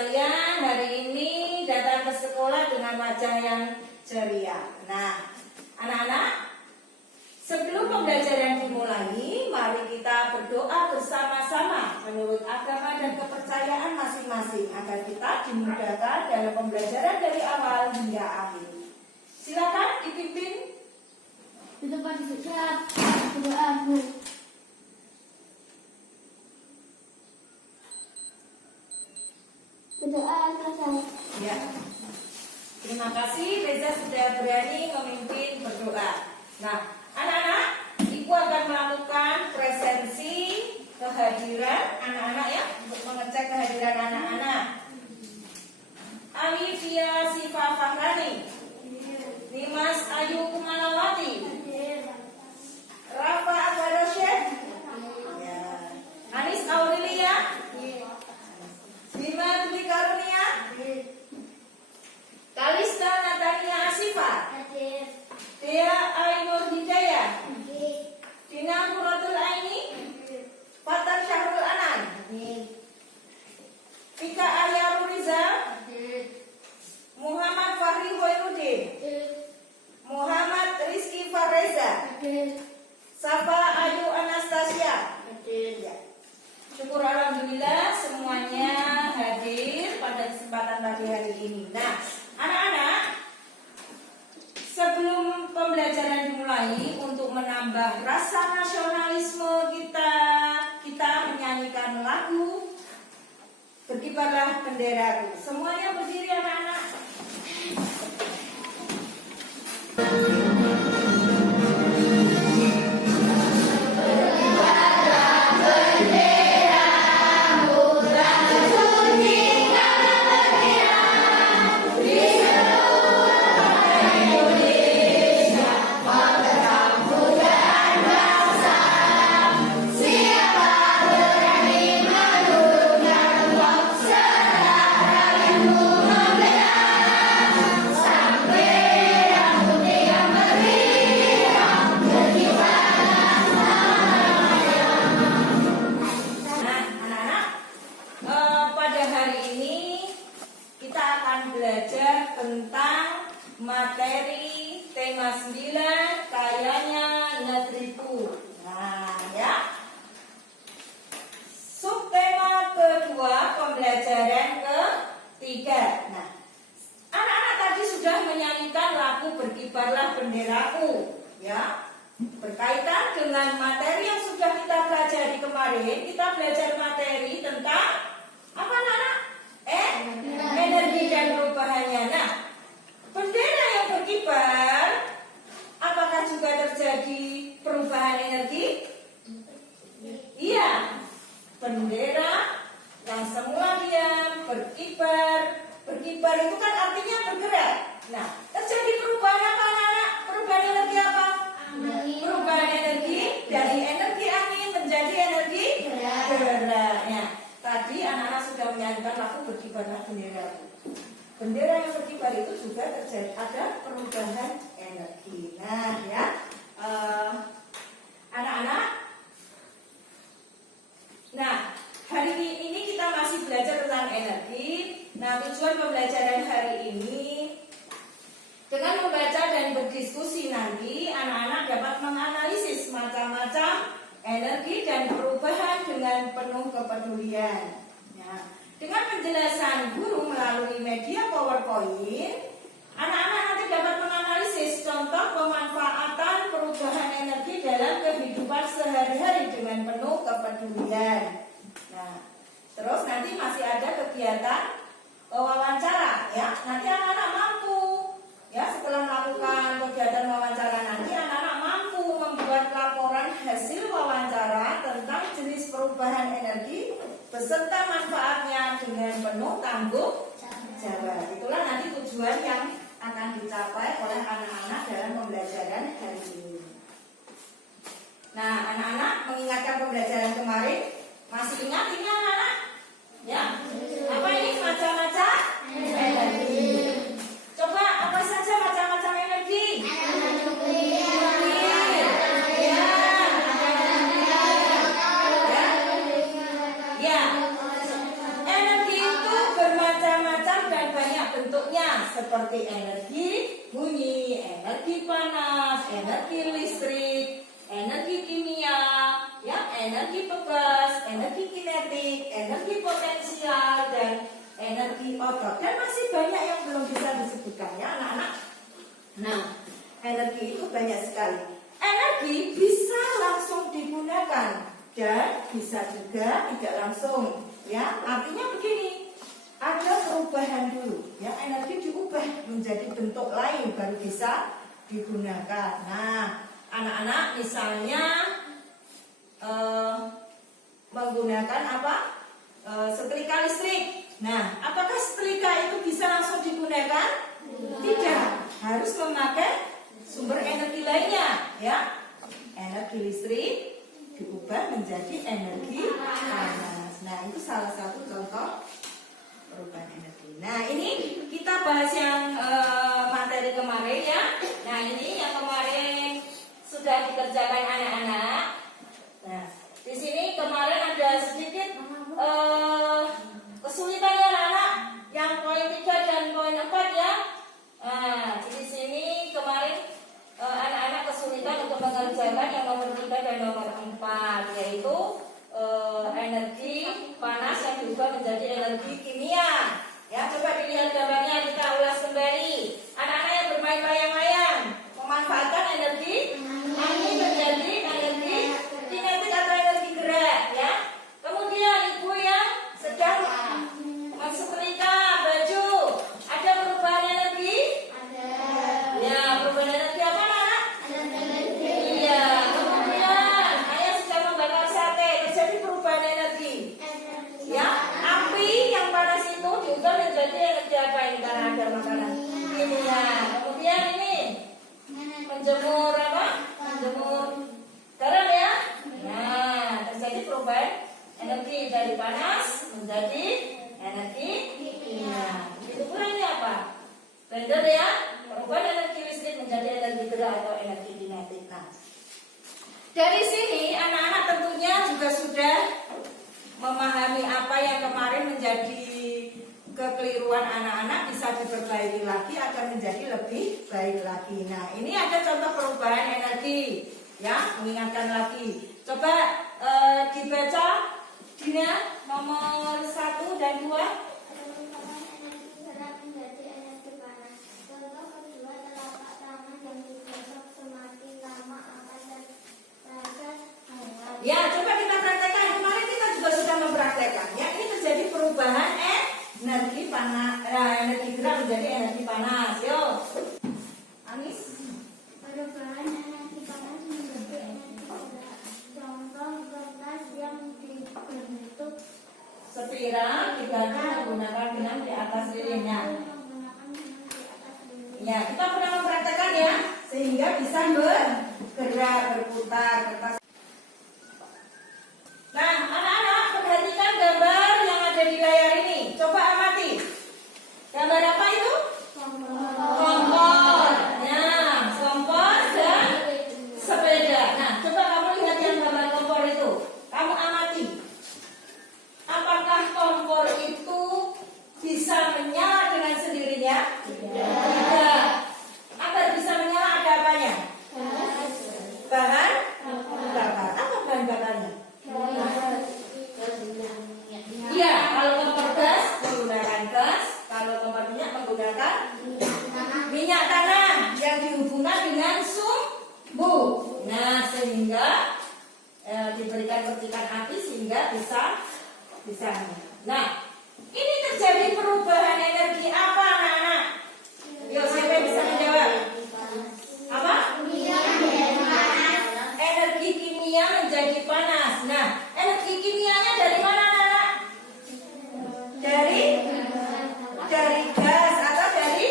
sekalian, hari ini datang ke sekolah dengan wajah yang ceria. Nah, anak-anak, sebelum pembelajaran dimulai, mari kita berdoa bersama-sama menurut agama dan kepercayaan masing-masing agar kita dimudahkan dalam pembelajaran dari awal hingga akhir. Silakan dipimpin. Di depan siap berdoa. Berdoa selesai. Ya. Terima kasih Reza sudah berani memimpin berdoa. Nah, anak-anak, Ibu akan melakukan presensi kehadiran anak-anak ya, untuk mengecek kehadiran anak-anak. Alivia Siva Fahrani, Nimas Ayu Kumalawati, Rafa Agharosyed, ya. Anis Aurelia, Bima Dwi Karunia, Kalista Natania Asifa, Dea Ainur Hidayah, Dina Muratul Aini, Fatar Syahrul Anan, Fika Arya Ruriza, Muhammad Fahri Hoirudin, Muhammad Rizky Fareza, Safa Ayu Anastasia. Syukur alhamdulillah semuanya hadir pada kesempatan pagi hari ini. Nah, anak-anak, sebelum pembelajaran dimulai, untuk menambah rasa nasionalisme kita menyanyikan lagu Berkibarlah Benderaku. Semuanya berdiri anak-anak. Belajar tentang materi tema 9 kayanya negeriku. Nah, ya. Subtema kedua pembelajaran ketiga. Nah, anak-anak tadi sudah menyanyikan lagu Berkibarlah Benderaku, ya. Berkaitan dengan materi yang sudah kita pelajari kemarin, kita belajar materi tentang apa anak-anak? Energi dan perubahannya. Nah, bendera yang berkibar, apakah juga terjadi perubahan energi? Iya, bendera yang semula diam berkibar. Berkibar itu kan artinya bergerak. Nah, terjadi perubahan apa anak-anak? Perubahan energi apa? Perubahan energi dari energi angin menjadi energi geraknya. Tadi anak-anak sudah menyanyikan lagu Berkibarlah Benderaku. Bendera yang berkibar itu juga terjadi ada perubahan energi. Nah, ya, anak-anak. Nah, hari ini kita masih belajar tentang energi. Nah, tujuan pembelajaran hari ini dengan membaca dan berdiskusi nanti anak-anak dapat menganalisis macam-macam energi dan perubahan dengan penuh kepedulian. Ya. Dengan penjelasan guru melalui media PowerPoint, anak-anak nanti dapat menganalisis contoh pemanfaatan perubahan energi dalam kehidupan sehari-hari dengan penuh kepedulian. Nah, terus nanti masih ada kegiatan wawancara, ya. Nanti anak-anak mampu, ya, setelah melakukan kegiatan wawancara nanti anak-anak mampu membuat laporan hasil wawancara tentang jenis perubahan energi beserta manfaatnya dengan penuh tanggung jawab. Itulah nanti tujuan yang akan dicapai oleh anak-anak dalam pembelajaran hari ini. Nah, anak-anak mengingatkan pembelajaran kemarin, masih ingat ini anak-anak? Ya, apa ini macam-macam energi? Coba apa saja macam-macam energi? Energi itu bermacam seperti energi bunyi, energi panas, energi listrik, energi kimia, ya, energi pegas, energi kinetik, energi potensial, dan energi otot. Dan masih banyak yang belum bisa disebutkan ya anak-anak. Nah, energi itu banyak sekali. Energi bisa langsung digunakan dan bisa juga tidak langsung. Ya, artinya begini, ada perubahan dulu. Ya, energi diubah menjadi bentuk lain baru bisa digunakan. Nah, anak-anak misalnya menggunakan apa? Setrika listrik. Nah, apakah setrika itu bisa langsung digunakan? Tidak, harus memakai sumber energi lainnya, ya. Energi listrik diubah menjadi energi panas. Nah, itu salah satu contoh perubahan energi. Nah, ini kita bahas yang materi kemarin ya. Nah, ini yang kemarin sudah dikerjakan anak-anak. Nah, di sini kemarin ada sedikit kesulitan ya anak-anak, yang poin 3 dan poin 4 ya. Nah, di sini kemarin anak-anak kesulitan untuk mengerjakan yang nomor 3 dan nomor 4, yaitu energi panas yang diubah menjadi energi kimia. Ya, coba dilihat gambarnya, kita ulas kembali. Anak-anak yang bermain layang-layang memanfaatkan energi angin menjadi energi kinetik atau energi gerak, ya. Kemudian ibu yang sedang mensetrika baju, ada perubahan energi? Ya, perubahan energi apa anak? Iya. Kemudian ayah sedang membakar sate, terjadi perubahan energi. Ya, api yang panas itu diubah menjadi energi apa ini karena ada makanan kimia. Kemudian ini menjemur apa? Menjemur garam ya. Nah, terjadi perubahan energi dari panas menjadi energi kimia. Itu kurangnya apa? Blender ya, perubahan energi listrik menjadi energi gerak atau energi kinetik. Nah, dari sini anak-anak tentunya juga sudah memahami apa yang kemarin menjadi kekeliruan anak-anak, bisa diperbaiki lagi agar menjadi lebih baik lagi. Nah, ini ada contoh perubahan energi, ya, mengingatkan lagi. Coba dibaca Dina nomor 1 dan 2. Ya, coba kita praktekkan. Kemarin kita juga sudah mempraktekkan. Ya, ini terjadi perubahan energi panas, energi gerak menjadi energi panas. Yuk, Anis. Perubahan energi panas menjadi energi gerak. Contoh kertas yang dibentuk Spira diganti menggunakan benang di atas lilinnya. Ya, kita pernah mempraktekkan ya, sehingga bisa bergerak, berputar kertas. Nah, anak-anak perhatikan gambar yang ada di layar ini. Coba amati. Gambar apa itu? Kompor. Nah, kompor dan sepeda. Nah, coba kamu lihat yang gambar kompor itu. Kamu amati. Apakah kompor itu bisa menyala dengan sendirinya? Tidak. Agar bisa menyala ada apanya? Bahan bakar. Apa bahan bakarnya? Iya, kalau kompor gas menggunakan gas, kalau kompor minyak menggunakan minyak tanah yang dihubungkan dengan sumbu. Nah, sehingga diberikan percikan api sehingga bisa. Nah, ini terjadi perubahan energi apa anak-anak? Yuk, siapa yang bisa menjawab? Apa? Energi kimia menjadi panas. Nah, energi kimianya dari mana anak-anak? Dari gas atau dari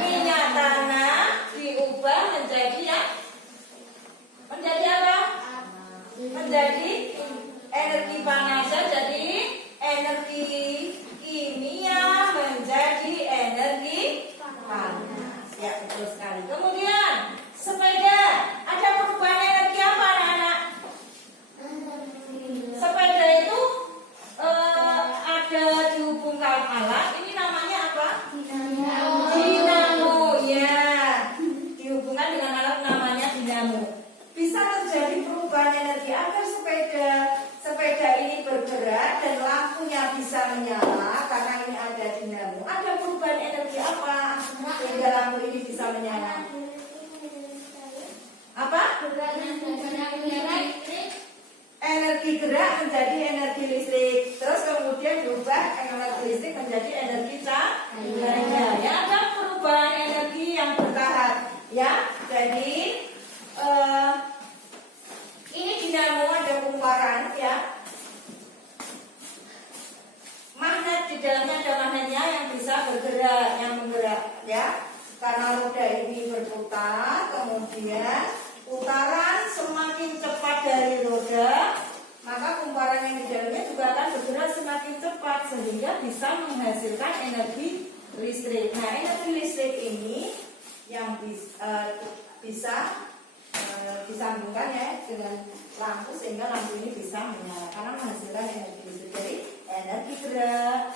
minyak tanah diubah menjadi apa? Menjadi energi panas. Jadi energi kimia menjadi energi panas. Ya, betul sekali. Kemudian sepeda, ada perubahan energi apa anak-anak? Sepeda itu ada dihubungkan alat, ini namanya apa? dan lampunya bisa menyala karena ini ada dinamo. Ada perubahan energi apa sehingga lampu ini bisa menyala? Apa? Energi gerak menjadi energi listrik. Terus kemudian berubah energi listrik menjadi energi cahaya. Ya, ada perubahan energi yang bertahap. Ya, jadi ini dinamo, ada kumparan ya. Magnet di dalamnya ada magnetnya yang bisa bergerak, yang menggerak ya. Karena roda ini berputar, kemudian putaran semakin cepat dari roda, maka kumparan yang di dalamnya juga akan bergerak semakin cepat sehingga bisa menghasilkan energi listrik. Nah, energi listrik ini yang bisa disambungkan ya dengan lampu sehingga lampu ini bisa menyala karena menghasilkan energi listrik. Jadi energi gerak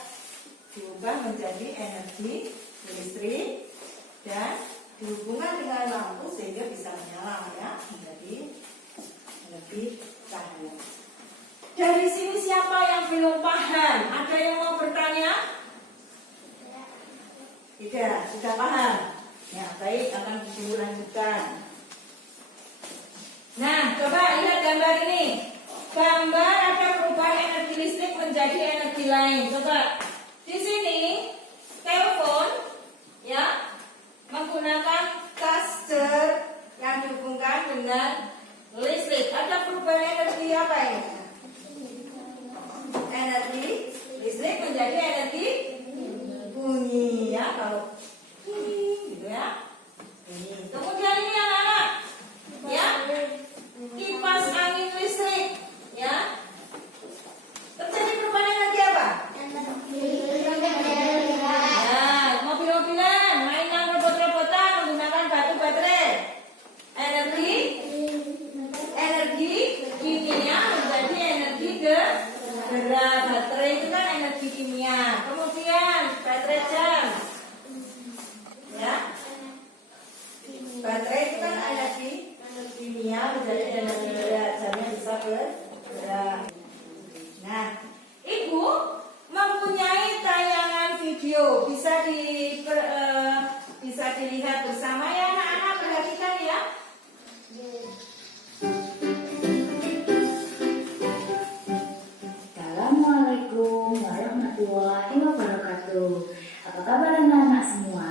diubah menjadi energi listrik dan dihubungkan dengan lampu sehingga bisa menyala ya, menjadi energi cahaya. Dari sini siapa yang belum paham? Ada yang mau bertanya? Tidak, sudah paham. Ya, baik, akan dilanjutkan. Nah, coba lihat gambar ini. Gambar ada perubahan energi listrik menjadi energi lain. Coba di sini telepon ya menggunakan charger yang dihubungkan dengan listrik. Ada perubahan energi apa ini? Energi listrik menjadi energi bunyi ya, kalau bunyi gitu ya. Ini. Kemudian ini anak-anak ya, kipas angin listrik ya. Terjadi perubahan energi apa? Ya, mobil-mobilan, mainan robot-robotan menggunakan batu baterai. Energi kimia menjadi energi gerak. Baterai itu kan energi kimia. Kemudian baterai jam. Ya. Baterai itu kan energi kimia menjadi energi gerak. Jamnya bisa bergerak. Nah, Ibu mempunyai tayangan video, bisa dilihat bersama ya anak-anak, perhatikan ya. Assalamualaikum warahmatullahi wabarakatuh. Apa kabar anak-anak semua?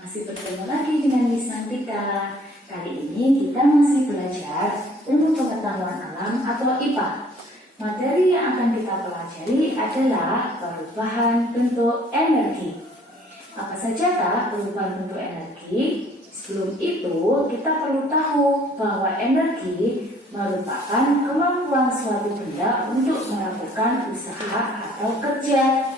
Masih bertemu lagi dengan Miss Santika. Kali ini kita masih belajar ilmu pengetahuan alam atau IPA. Materi yang akan kita pelajari adalah perubahan bentuk energi. Apa sajakah perubahan bentuk energi? Sebelum itu, kita perlu tahu bahwa energi merupakan kemampuan suatu benda untuk melakukan usaha atau kerja.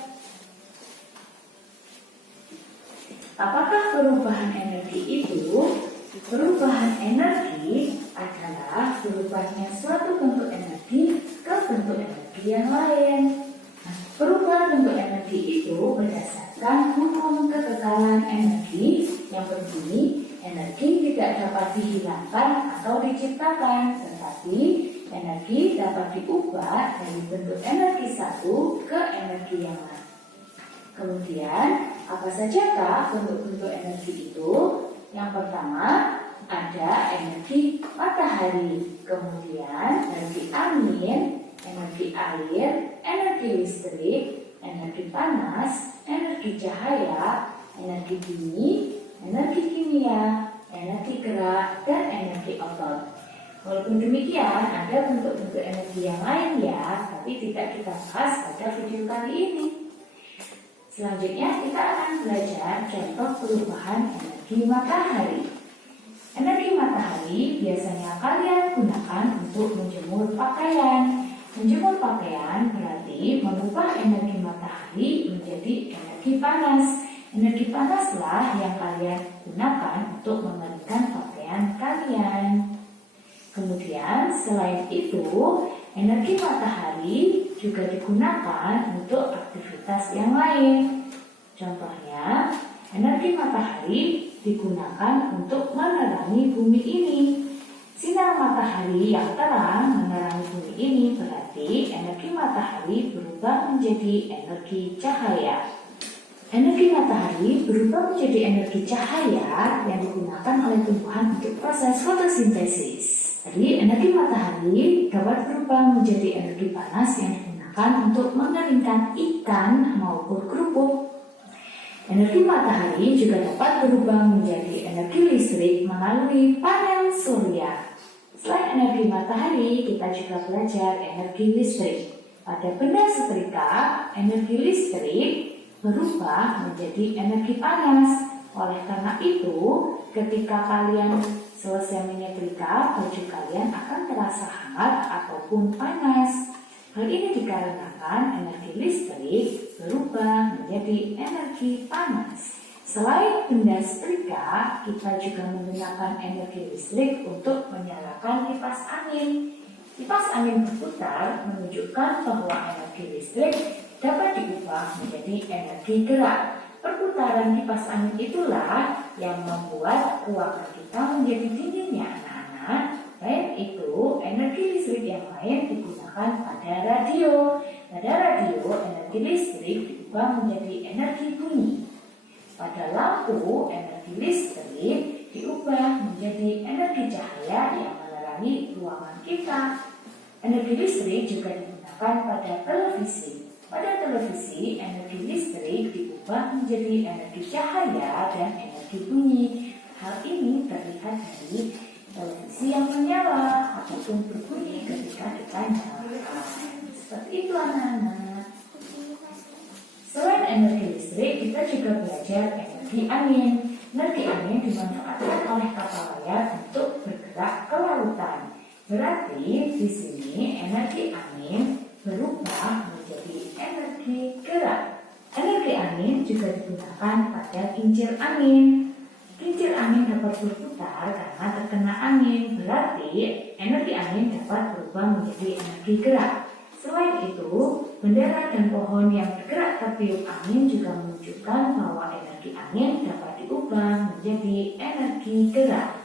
Apakah perubahan energi itu? Perubahan energi adalah berubahnya suatu bentuk energi ke bentuk energi yang lain. Nah, perubahan bentuk energi itu berdasarkan hukum kekekalan energi yang berbunyi energi tidak dapat dihilangkan atau diciptakan, tetapi energi dapat diubah dari bentuk energi satu ke energi yang lain. Kemudian, apa sajakah bentuk-bentuk energi itu? Yang pertama, ada energi matahari, kemudian energi angin, energi air, energi listrik, energi panas, energi cahaya, energi bunyi, energi kimia, energi gerak, dan energi otot. Walaupun demikian, ada bentuk-bentuk energi yang lain ya, tapi tidak kita bahas pada video kali ini. Selanjutnya kita akan belajar contoh perubahan energi matahari. Energi matahari biasanya kalian gunakan untuk menjemur pakaian. Menjemur pakaian berarti mengubah energi matahari menjadi energi panas. Energi panaslah yang kalian gunakan untuk mengeringkan pakaian kalian. Kemudian selain itu, energi matahari juga digunakan untuk aktivitas yang lain. Contohnya, energi matahari digunakan untuk menerangi bumi ini. Sinar matahari yang terang menerangi bumi ini berarti energi matahari berubah menjadi energi cahaya. Energi matahari berubah menjadi energi cahaya yang digunakan oleh tumbuhan untuk proses fotosintesis. Jadi, energi matahari dapat berubah menjadi energi panas yang digunakan untuk mengeringkan ikan maupun kerupuk. Energi matahari juga dapat berubah menjadi energi listrik melalui panel surya. Selain energi matahari, kita juga belajar energi listrik. Pada benda setrika, energi listrik berubah menjadi energi panas. Oleh karena itu, ketika kalian selesai menyetrika, baju kalian akan terasa hangat ataupun panas. Hal ini dikarenakan energi listrik berubah menjadi energi panas. Selain benda setrika, kita juga menggunakan energi listrik untuk menyalakan kipas angin. Kipas angin berputar menunjukkan bahwa energi listrik dapat diubah menjadi energi gerak. Perputaran kipas angin itulah yang membuat ruangan kita menjadi dinginnya anak-anak. Selain itu, energi listrik yang lain digunakan pada radio. Pada radio, energi listrik diubah menjadi energi bunyi. Pada lampu, energi listrik diubah menjadi energi cahaya yang menerangi ruangan kita. Energi listrik juga digunakan pada televisi. Pada televisi, energi listrik diubah menjadi energi cahaya dan energi bunyi. Hal ini terlihat dari televisi yang menyala ataupun berbunyi ketika kita nyalakan. Seperti itu anak-anak. Selain energi listrik, kita juga belajar energi angin. Energi angin dimanfaatkan oleh kapal layar untuk bergerak ke lautan. Berarti di sini energi angin berubah menjadi energi gerak. Energi angin juga digunakan pada kincir angin. Kincir angin dapat berputar karena terkena angin. Berarti energi angin dapat berubah menjadi energi gerak. Selain itu, bendera dan pohon yang bergerak tertiup angin juga menunjukkan bahwa energi angin dapat diubah menjadi energi gerak.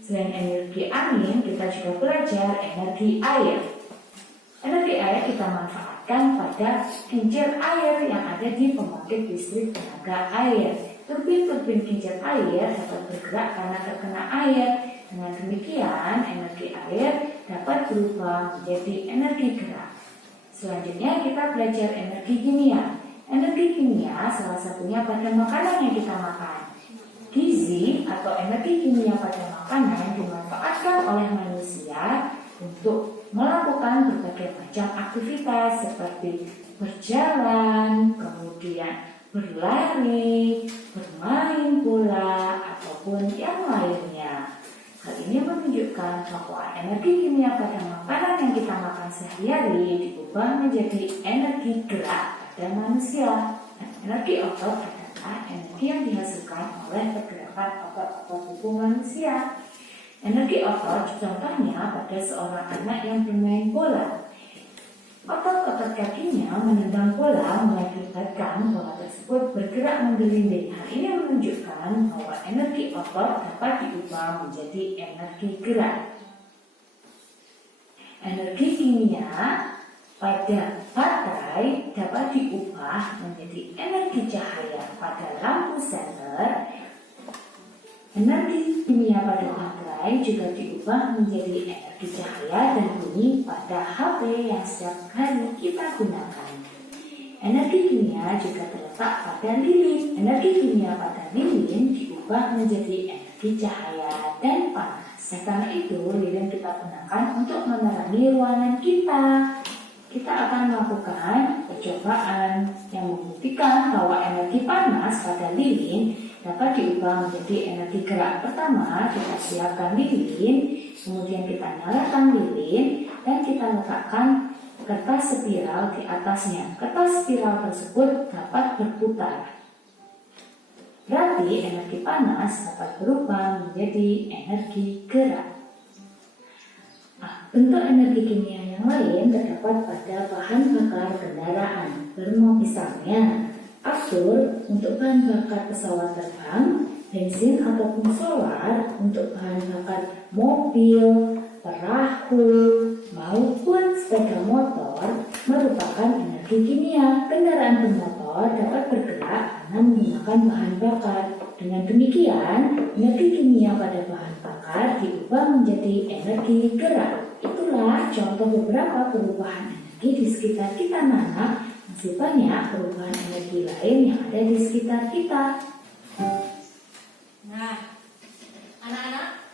Selain energi angin, kita juga belajar energi air. Energi air kita manfaatkan pada kincir air yang ada di pembangkit listrik tenaga air. Turbin-turbin kincir air dapat bergerak karena terkena air. Dengan demikian, energi air dapat berubah menjadi energi gerak. Selanjutnya kita belajar energi kimia. Energi kimia salah satunya pada makanan yang kita makan. Gizi atau energi kimia pada makanan dimanfaatkan oleh manusia untuk melakukan berbagai macam aktivitas seperti berjalan, kemudian berlari, bermain bola, ataupun yang lainnya. Hal ini menunjukkan bahwa energi kimia pada makanan yang kita makan sehari-hari diubah menjadi energi gerak pada manusia. Energi otot adalah energi yang dihasilkan oleh pergerakan otot-otot tubuh manusia. Energi otot contohnya pada seorang anak yang bermain bola. Otot-otot kakinya menendang bola mengakibatkan bola tersebut bergerak menggelinding. Hal ini menunjukkan bahwa energi otot dapat diubah menjadi energi gerak. Energi kimia pada baterai dapat diubah menjadi energi cahaya pada lampu senter. Energi kimia pada baterai juga diubah menjadi energi cahaya dan bunyi pada HP yang setiap hari kita gunakan. Energi kimia juga terletak pada lilin. Energi kimia pada lilin diubah menjadi energi cahaya dan panas. Karena itu, lilin kita gunakan untuk menerangi ruangan kita. Kita akan melakukan percobaan yang membuktikan bahwa energi panas pada lilin dapat diubah menjadi energi gerak. Pertama, kita siapkan lilin, kemudian kita nyalakan lilin, dan kita letakkan kertas spiral di atasnya. Kertas spiral tersebut dapat berputar. Berarti energi panas dapat berubah menjadi energi gerak. Bentuk energi kimia yang lain terdapat pada bahan bakar kendaraan. Misalnya, aftur untuk bahan bakar pesawat terbang, bensin ataupun solar untuk bahan bakar mobil, perahu, maupun sepeda motor, merupakan energi kimia. Kendaraan bermotor dapat bergerak karena menggunakan bahan bakar. Dengan demikian, energi kimia pada bahan bakar diubah menjadi energi gerak. Itulah contoh beberapa perubahan energi di sekitar kita, Nana. Masih banyak perubahan energi lain yang ada di sekitar kita. Nah, anak-anak,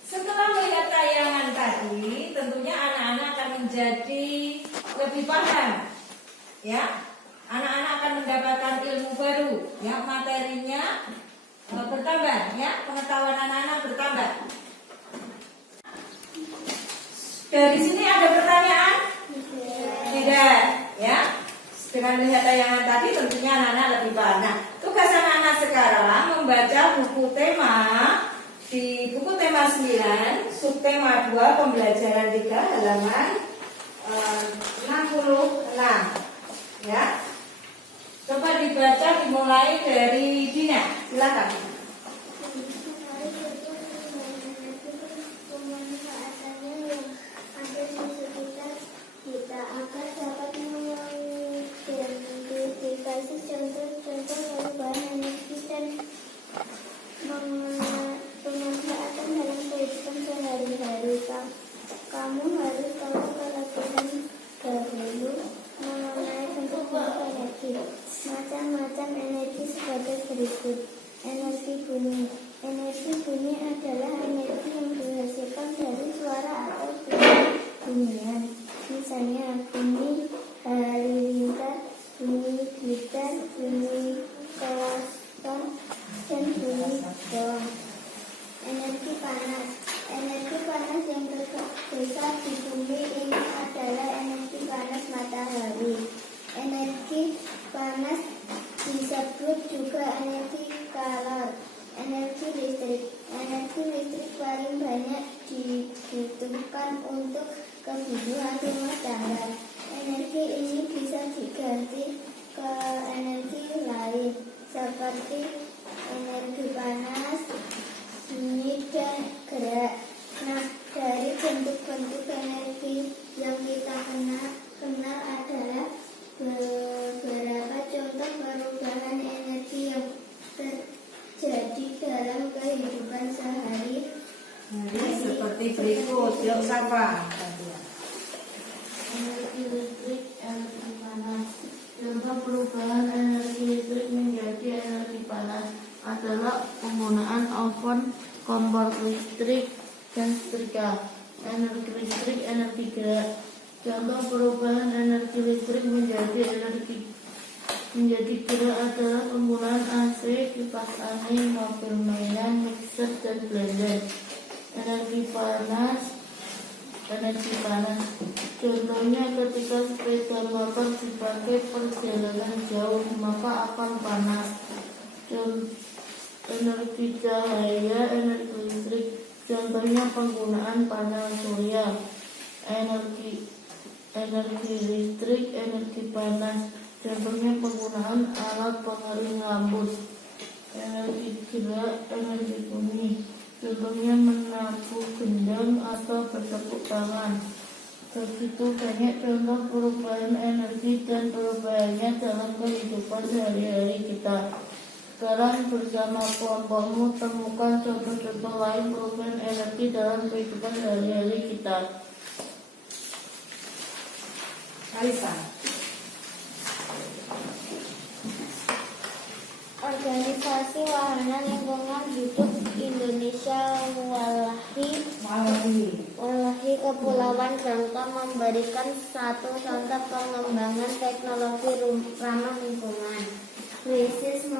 setelah melihat tayangan tadi, tentunya anak-anak akan menjadi lebih paham, ya. Anak-anak akan mendapatkan ilmu baru, ya, materinya bertambah, ya, pengetahuan anak-anak bertambah. Dari sini ada pertanyaan? Tidak, ya. Dengan melihat tayangan tadi, tentunya anak-anak lebih paham. Nah, tugas anak-anak sekarang membaca buku tema. Di buku tema 9, subtema 2, pembelajaran 3, halaman 66. Ya. Coba dibaca, dimulai dari Dina. Silakan. Pemanfaatannya yang ada di sekitar kita agar dapat mengidentifikasi contoh-contoh perubahan energi dan pemanfaatan dalam kehidupan sehari-hari. Kamu harus tahu peraturan dahulu mengenai bentuk-bentuk energi. Macam-macam energi sebagai berikut. Energi bumi. Energi bumi adalah energi yang dihasilkan dari suara atau bunyian. Misalnya bunyi halilintar, bunyi gitar, bunyi keloston, dan bunyi gong. Energi panas. Energi panas yang terbesar di bumi ini adalah energi panas matahari. Energi panas disebut juga energi kalor. Energi listrik. Energi listrik paling banyak dibutuhkan untuk kebutuhan rumah tangga. Energi ini bisa diganti ke energi lain seperti energi panas, bunyi, dan gerak. Nah, dari bentuk-bentuk energi yang kita kenal adalah beberapa contoh perubahan energi yang terjadi dalam kehidupan sehari-hari. Seperti berikut. Yuk, siapa? Energi listrik, energi panas. Contoh perubahan energi listrik menjadi energi panas adalah penggunaan oven, kompor listrik, dan setrika. Energi listrik, energi gerak. Contoh perubahan energi listrik menjadi gerak adalah penggunaan AC, kipas angin, mobil mainan, mixer, dan blender. Energi panas. Contohnya ketika sepeda motor dipakai perjalanan jauh maka akan panas. Energi cahaya, energi listrik. Contohnya penggunaan panel surya. Energi listrik, energi panas. Contohnya penggunaan alat pengering rambut. Energi gerak, energi bumi. Contohnya menabuh gendang atau bertepuk tangan. Begitu banyak contoh perubahan energi dan perubahannya dalam kehidupan sehari-hari kita. Sekarang bersama kelompokmu temukan contoh-contoh lain perubahan energi dalam kehidupan sehari-hari kita. Alisa. Organisasi Wahana Lingkungan Hidup Indonesia Walahi Kepulauan Bangka memberikan satu contoh pengembangan teknologi ramah lingkungan. Krisis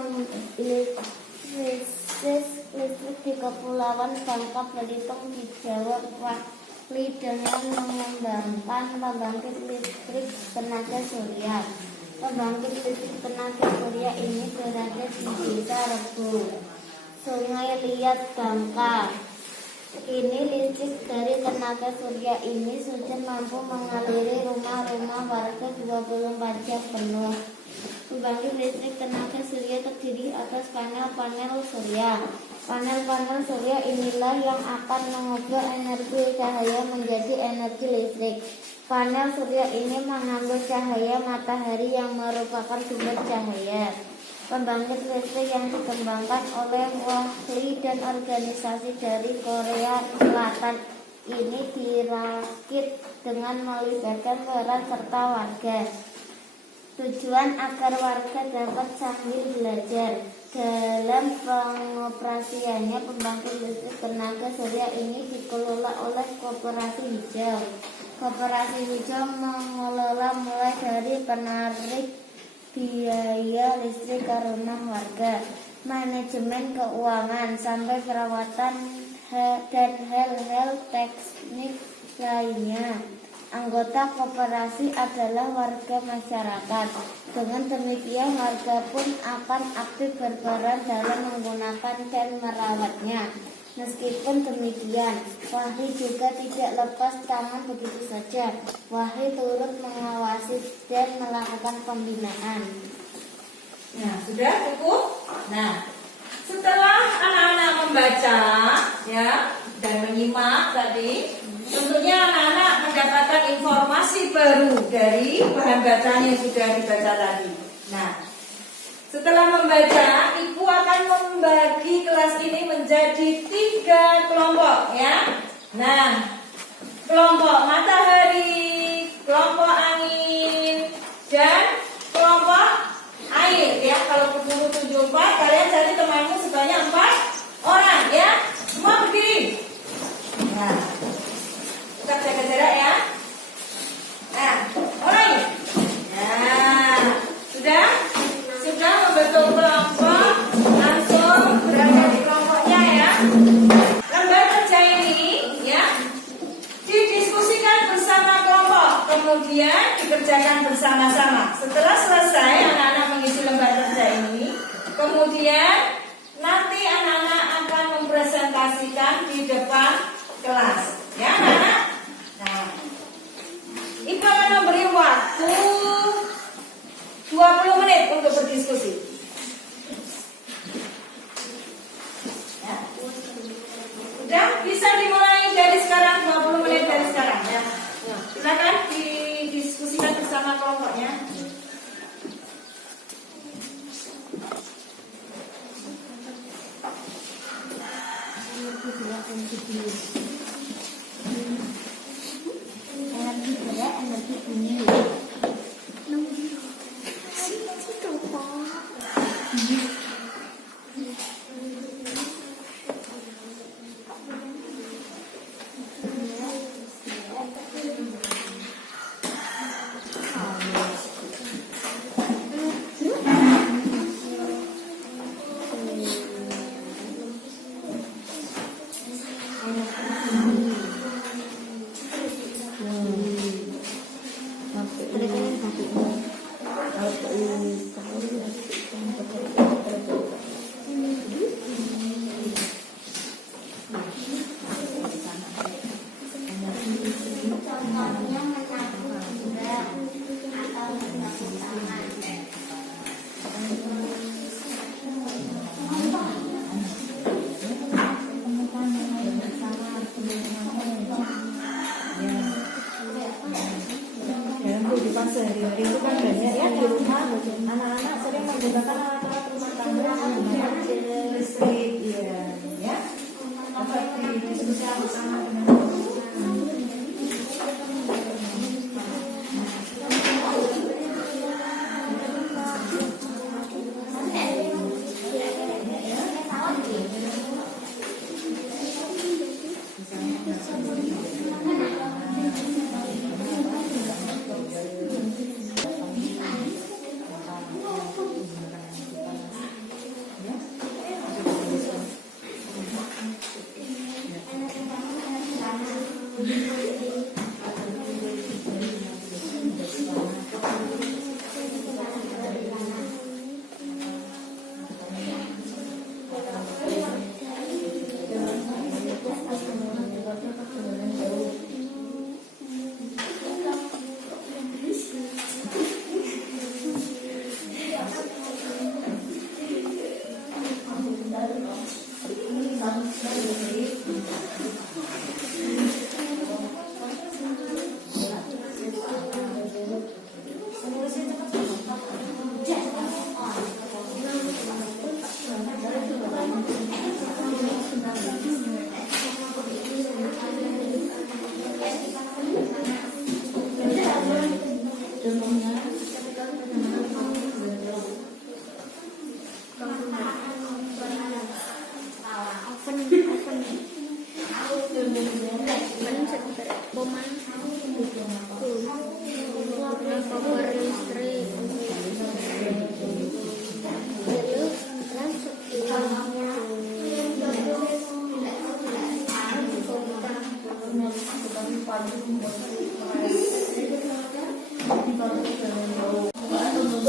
listrik di Kepulauan Bangka Belitung dijawab Wali dengan mengembangkan pembangkit listrik tenaga surya. Pembangkit listrik tenaga surya ini berada di Desa Rebo, Sungai Liat, Bangka. Ini listrik dari tenaga surya ini sudah mampu mengaliri rumah-rumah warga 24 jam penuh. Pembangkit listrik tenaga surya terdiri atas panel-panel surya. Panel-panel surya inilah yang akan mengubah energi cahaya menjadi energi listrik. Panel surya ini mengambil cahaya matahari yang merupakan sumber cahaya. Pembangkit listrik yang dikembangkan oleh Wahli dan organisasi dari Korea Selatan ini dirakit dengan melibatkan peran serta warga. Tujuan agar warga dapat sambil belajar. Dalam pengoperasiannya, pembangkit listrik tenaga surya ini dikelola oleh Koperasi Hijau. Koperasi Hijau mengelola mulai dari penarik biaya listrik ke rumah warga, manajemen keuangan, sampai perawatan dan hal-hal teknik lainnya. Anggota koperasi adalah warga masyarakat. Dengan demikian, warga pun akan aktif berperan dalam menggunakan dan merawatnya. Meskipun demikian, Wahli juga tidak lepas tangan begitu saja. Wahli turut mengawasi dan melakukan pembinaan. Nah, sudah cukup? Nah, setelah anak-anak membaca ya dan menyimak tadi, tentunya anak-anak mendapatkan informasi baru dari bahan bacaan yang sudah dibaca tadi. Nah, setelah membaca, Ibu akan membagi kelas ini menjadi 3 kelompok ya. Nah, kelompok matahari, kelompok angin, dan kelompok air ya. Kalau berburu 74, kalian cari temanmu sebanyak 4 orang ya. Semua berdiri. Nah, tetap jaga jarak ya. Nah, mulai. Nah, sudah membentuk kelompok, langsung berada di kelompoknya ya. Lembar kerja ini ya didiskusikan bersama kelompok, kemudian dikerjakan bersama-sama. Setelah selesai anak-anak mengisi lembar kerja ini, kemudian nanti anak-anak akan mempresentasikan di depan kelas ya anak-anak. Nah, Ibu akan memberi waktu 20 menit untuk berdiskusi. Ya. Sudah bisa dimulai dari sekarang, 20 menit dari sekarang ya. Silakan didiskusikan bersama kelompoknya. Energi gerak, energi bunyi. Contohnya menyapu gerak atau menyapu tangan. Dalam kehidupan sehari-hari itu kan banyak ya di rumah anak-anak sering menggunakan alat-alat rumah tangga seperti listrik ya. Dapat didiskusikan bersama dengan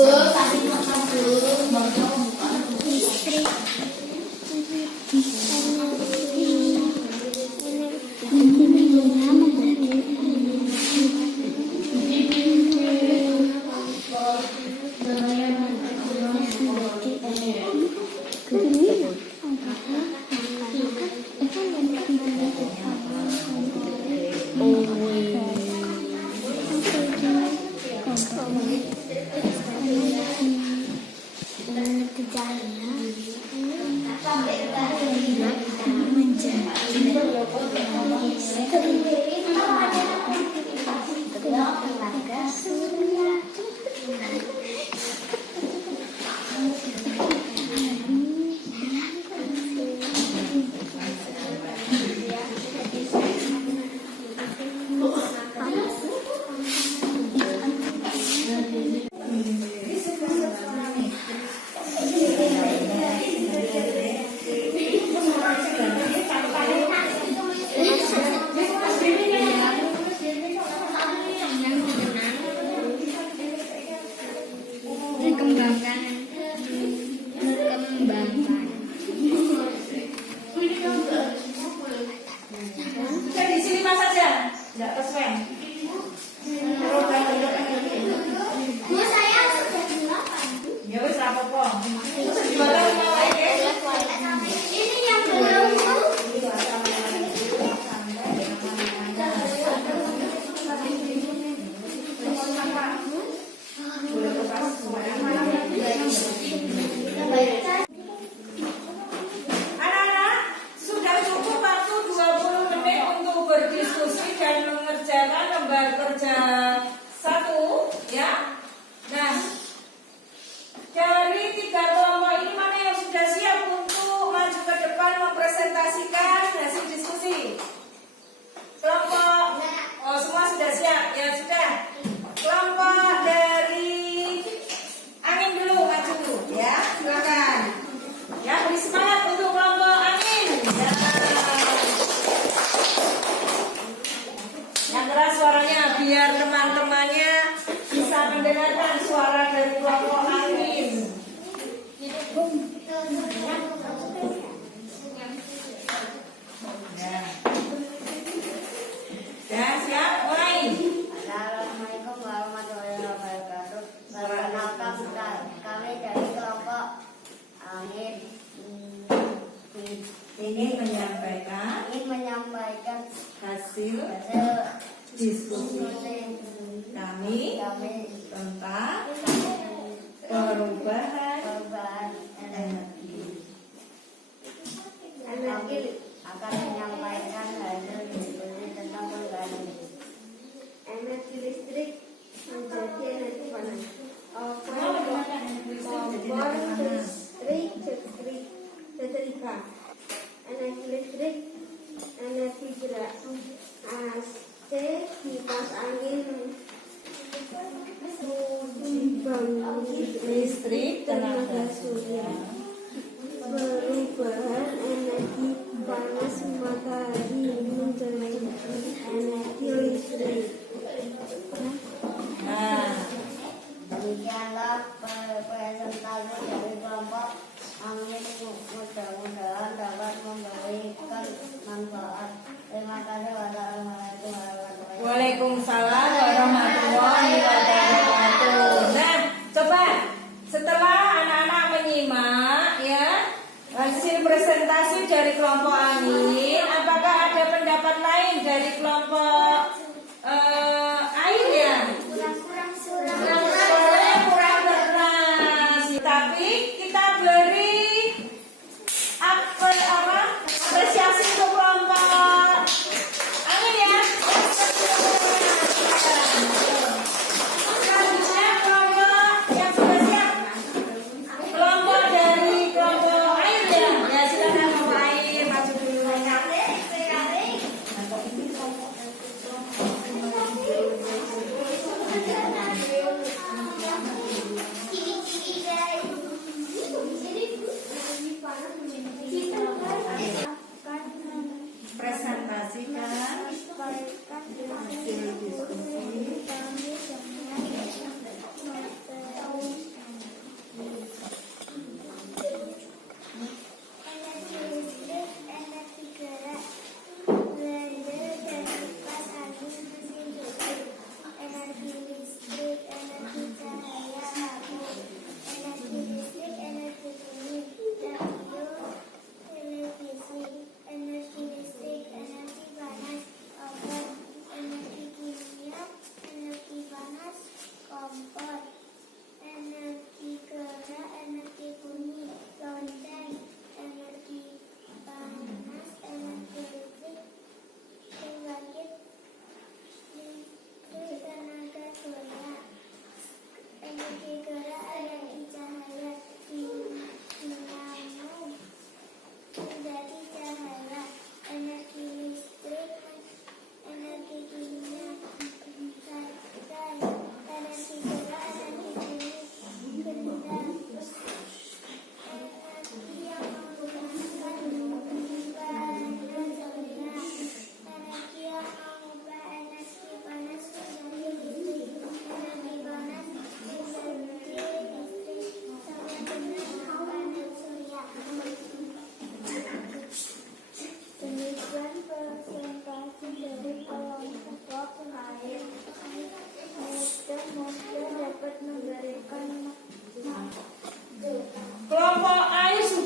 tadi makan dulu baru buka. listrik tenaga surya. Mengembangkan Sudah di sini mas saja, tidak ke Sven. Bu, saya sudah 8. Ya wis apa-apa. Terus jualan yang lain ya. Ini yang belum. Anak-anak, sudah cukup waktu 20 menit untuk berdiskusi dan mengerjakan lembar kerja 1, ya. Nah, dari 3 kelompok ini mana yang sudah siap untuk maju ke depan mempresentasikan hasil diskusi? Kelompok, oh semua sudah siap, ya sudah. Kelompok dari angin dulu, maju dulu, ya, silakan. Ya, beri semangat untuk kelompok angin. Ya. Yang keras suaranya biar teman-temannya bisa mendengarkan suara dari kelompok angin. Ya. Ya, siap, mulai. Assalamualaikum warahmatullahi wabarakatuh. Perkenalkan kami dari kelompok angin Ingin menyampaikan hasil diskusi kami tentang perubahan energi. Kami akan menyampaikan hasil diskusi tentang perubahan energi listrik menjadi energi panas. Kompor listrik setrika, energi listrik, energi gerak, AC, kipas angin, pembangkit Listrik tenaga surya, perubahan energi panas matahari menjadi energi listrik. Nah, Demikianlah presentasi dari kelompok angin, mudah-mudahan dapat memberikan manfaat. Terima kasih. Wassalamualaikum warahmatullahi wabarakatuh. Waalaikumsalam warahmatullahi wabarakatuh. Nah, coba setelah anak-anak menyimak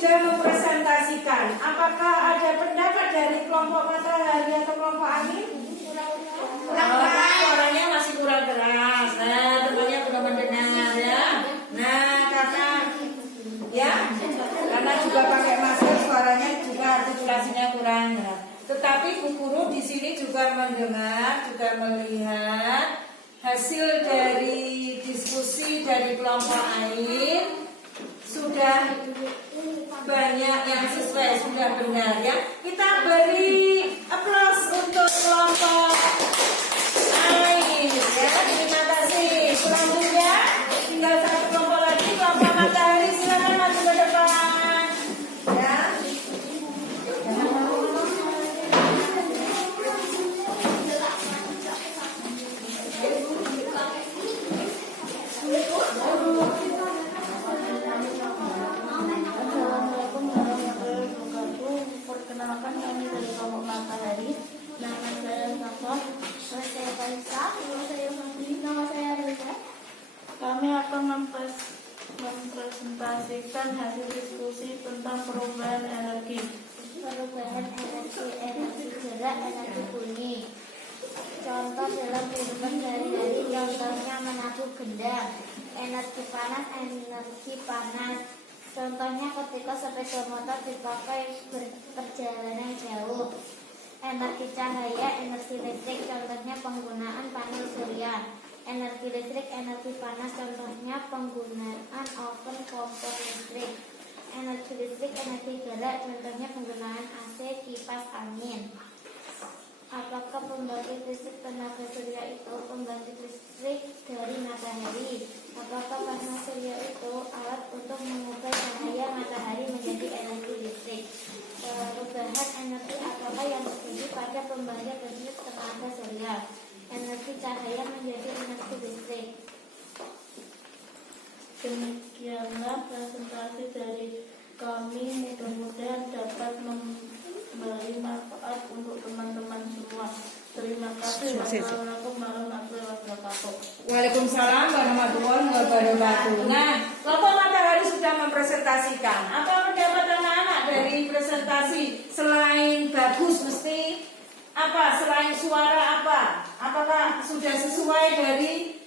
sudah mempresentasikan. Apakah ada pendapat dari kelompok matahari atau kelompok angin? Kurang keras, suaranya masih kurang keras. Nah, temannya belum mendengar ya. Nah, ya, karena juga pakai masker, suaranya juga artikulasinya kurang. Nah, tetapi Bu Guru di sini juga mendengar, juga melihat hasil dari diskusi dari kelompok air sudah banyak yang sesuai, sudah benar ya. Kita beri aplaus untuk kelompok air ya. Terima kasih. Selanjutnya tinggal satu kelompok lagi, kelompok matahari. Silakan maju ke depan ya. Perkenalkan kami dari kelompok matahari. Nama saya Safa. Nama saya Faisa. Nama saya Fandi. Nama saya Reza. Kami akan mempresentasikan hasil diskusi tentang perubahan energi. Perubahan energi gerak, energi bunyi. Contoh dalam kehidupan sehari-hari, contohnya menabuh gendang, energi panas, energi panas. Contohnya ketika sepeda motor dipakai berperjalanan jauh. Energi cahaya, energi listrik, contohnya penggunaan panel surya. Energi listrik, energi panas, contohnya penggunaan oven, kompor listrik. Energi listrik, energi gerak, contohnya penggunaan AC, kipas angin. Apakah pembangkit listrik tenaga surya itu pembangkit listrik dari matahari? Apakah panel surya itu alat untuk mengubah cahaya matahari menjadi energi listrik? Perubahan energi apakah yang terjadi pada pembangkit listrik tenaga surya? Energi cahaya menjadi energi listrik. Demikianlah presentasi dari kami, mudah-mudahan dapat memberi manfaat untuk teman-teman semua. Terima kasih. Wassalamualaikum warahmatullahi wabarakatuh. Waalaikumsalam warahmatullahi wabarakatuh. Nah, kelompok matahari sudah mempresentasikan. Apa pendapat anak-anak dari presentasi? Selain bagus, mesti apa? Selain suara apa? Apakah sudah sesuai dari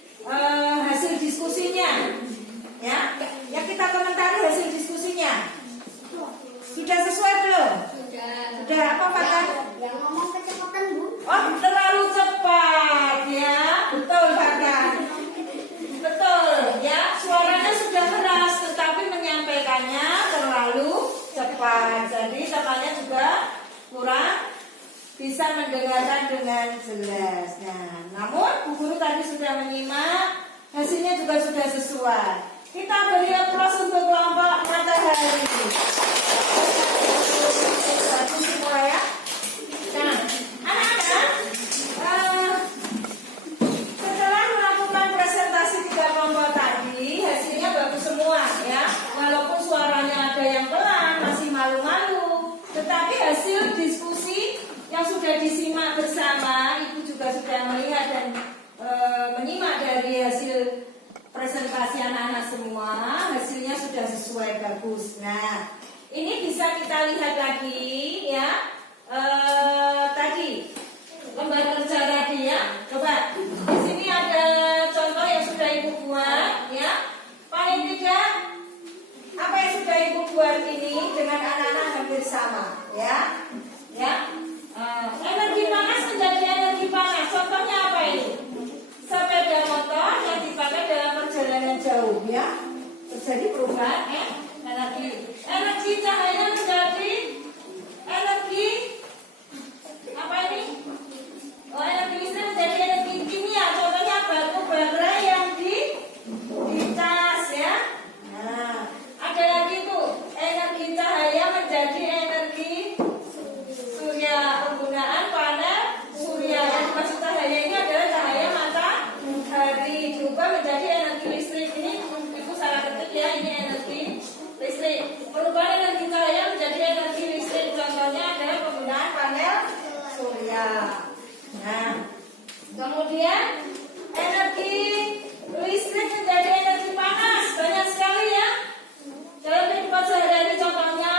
hasil diskusinya? Ya, kita komentari hasil diskusinya. Sudah sesuai belum? Sudah apa kata? Yang ngomong kecepatan, Bu. Oh, terlalu cepat ya. Betul kata. Betul ya. Suaranya sudah keras, tetapi menyampaikannya terlalu cepat. Jadi temannya juga kurang bisa mendengarkan dengan jelas. Nah, namun Bu Guru tadi sudah menyimak, hasilnya juga sudah sesuai. Kita beri aplaus untuk kelompok matahari. Bagus semua ya. Nah, anak-anak, setelah melakukan presentasi tiga kelompok tadi, hasilnya bagus semua ya. Walaupun suaranya ada yang pelan, masih malu-malu, tetapi hasil diskusi yang sudah disimak bersama, Ibu juga sudah melihat dan menyimak dari hasil presentasi anak-anak semua, hasilnya sudah sesuai bagus. Nah, ini bisa kita lihat lagi ya. Tadi lembar kerja tadi ya. Coba di sini ada contoh yang sudah Ibu buat ya. Paling tidak apa yang sudah Ibu buat ini dengan anak-anak hampir sama ya. Ya. Energi panas menjadi energi panas. Contohnya apa ini? Sepeda motor yang dipakai dalam perjalanan jauh ya. Terjadi perubahan energi cahaya menjadi energi apa ini? Oh, energi listrik menjadi energi kimia. Contohnya batu bara yang dicas ya. Nah, ada lagi tuh energi cahaya menjadi energi surya, penggunaan panel surya. Yang maksud cahaya ini adalah cahaya matahari diubah menjadi energi listrik. Ini Ibu salah ketik ya, ini energi listrik. Perubahan energi cahaya menjadi energi listrik. Contohnya adalah penggunaan panel surya. Nah, kemudian energi listrik menjadi energi panas. Banyak sekali ya dalam kehidupan sehari-hari. Contohnya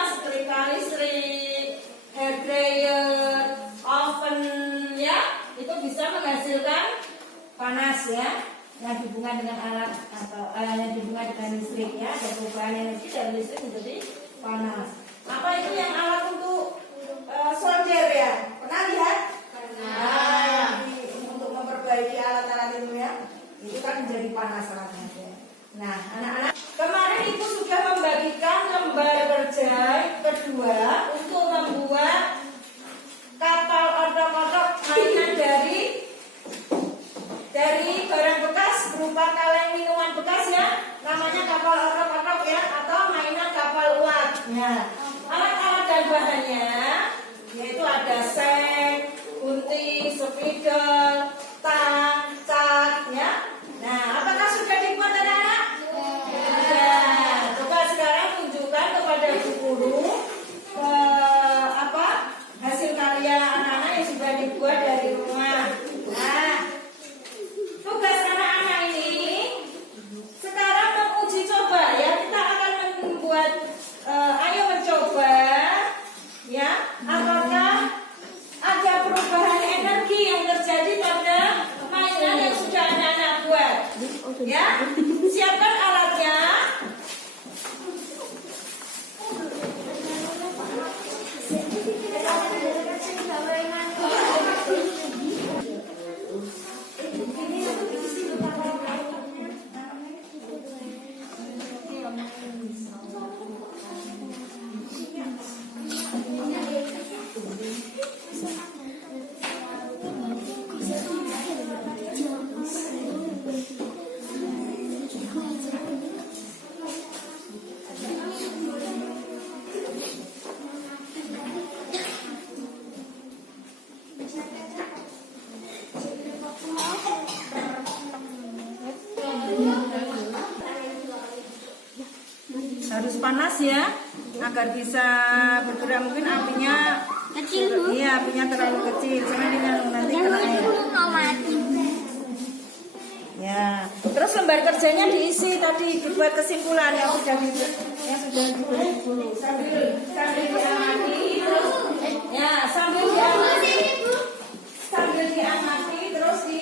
yang dihubungkan dengan alat atau yang dihubungkan dengan listrik ya, ada perubahan energi dari listrik menjadi panas. Apa itu yang alat untuk solder ya? Pernah lihat? Nah, ini untuk memperbaiki alat-alat itu ya, itu kan menjadi panas alatnya. Nah, anak-anak, kemarin ibu sudah membagikan lembar kerja kedua untuk membuat kapal otok-otok mainan dari barang bekas berupa kaleng minuman bekas ya, namanya kapal otok-otok ya, atau mainan kapal uap. Nah, alat-alat dan bahannya yaitu ada seng, gunting, spidol, tang, cat ya. Nah, apakah sudah dibuat anak-anak? Ya. Coba sekarang tunjukkan kepada Bu Guru hasil karya anak-anak yang sudah dibuat dari rumah. Nah, tugas anak-anak ini sekarang menguji coba ya. Kita akan membuat, ayo mencoba ya, apakah ada perubahan energi yang terjadi pada mainan yang sudah anak-anak buat. Ya, siapkan alatnya. Harus panas ya, agar bisa bergerak. Mungkin apinya Kecil, Bu. Iya, apinya terlalu kecil, jangan nanti kena air. Ya, terus lembar kerjanya diisi tadi, dibuat kesimpulan yang sudah diberi dulu. Sambil diamati, terus ya sambil diamati terus di.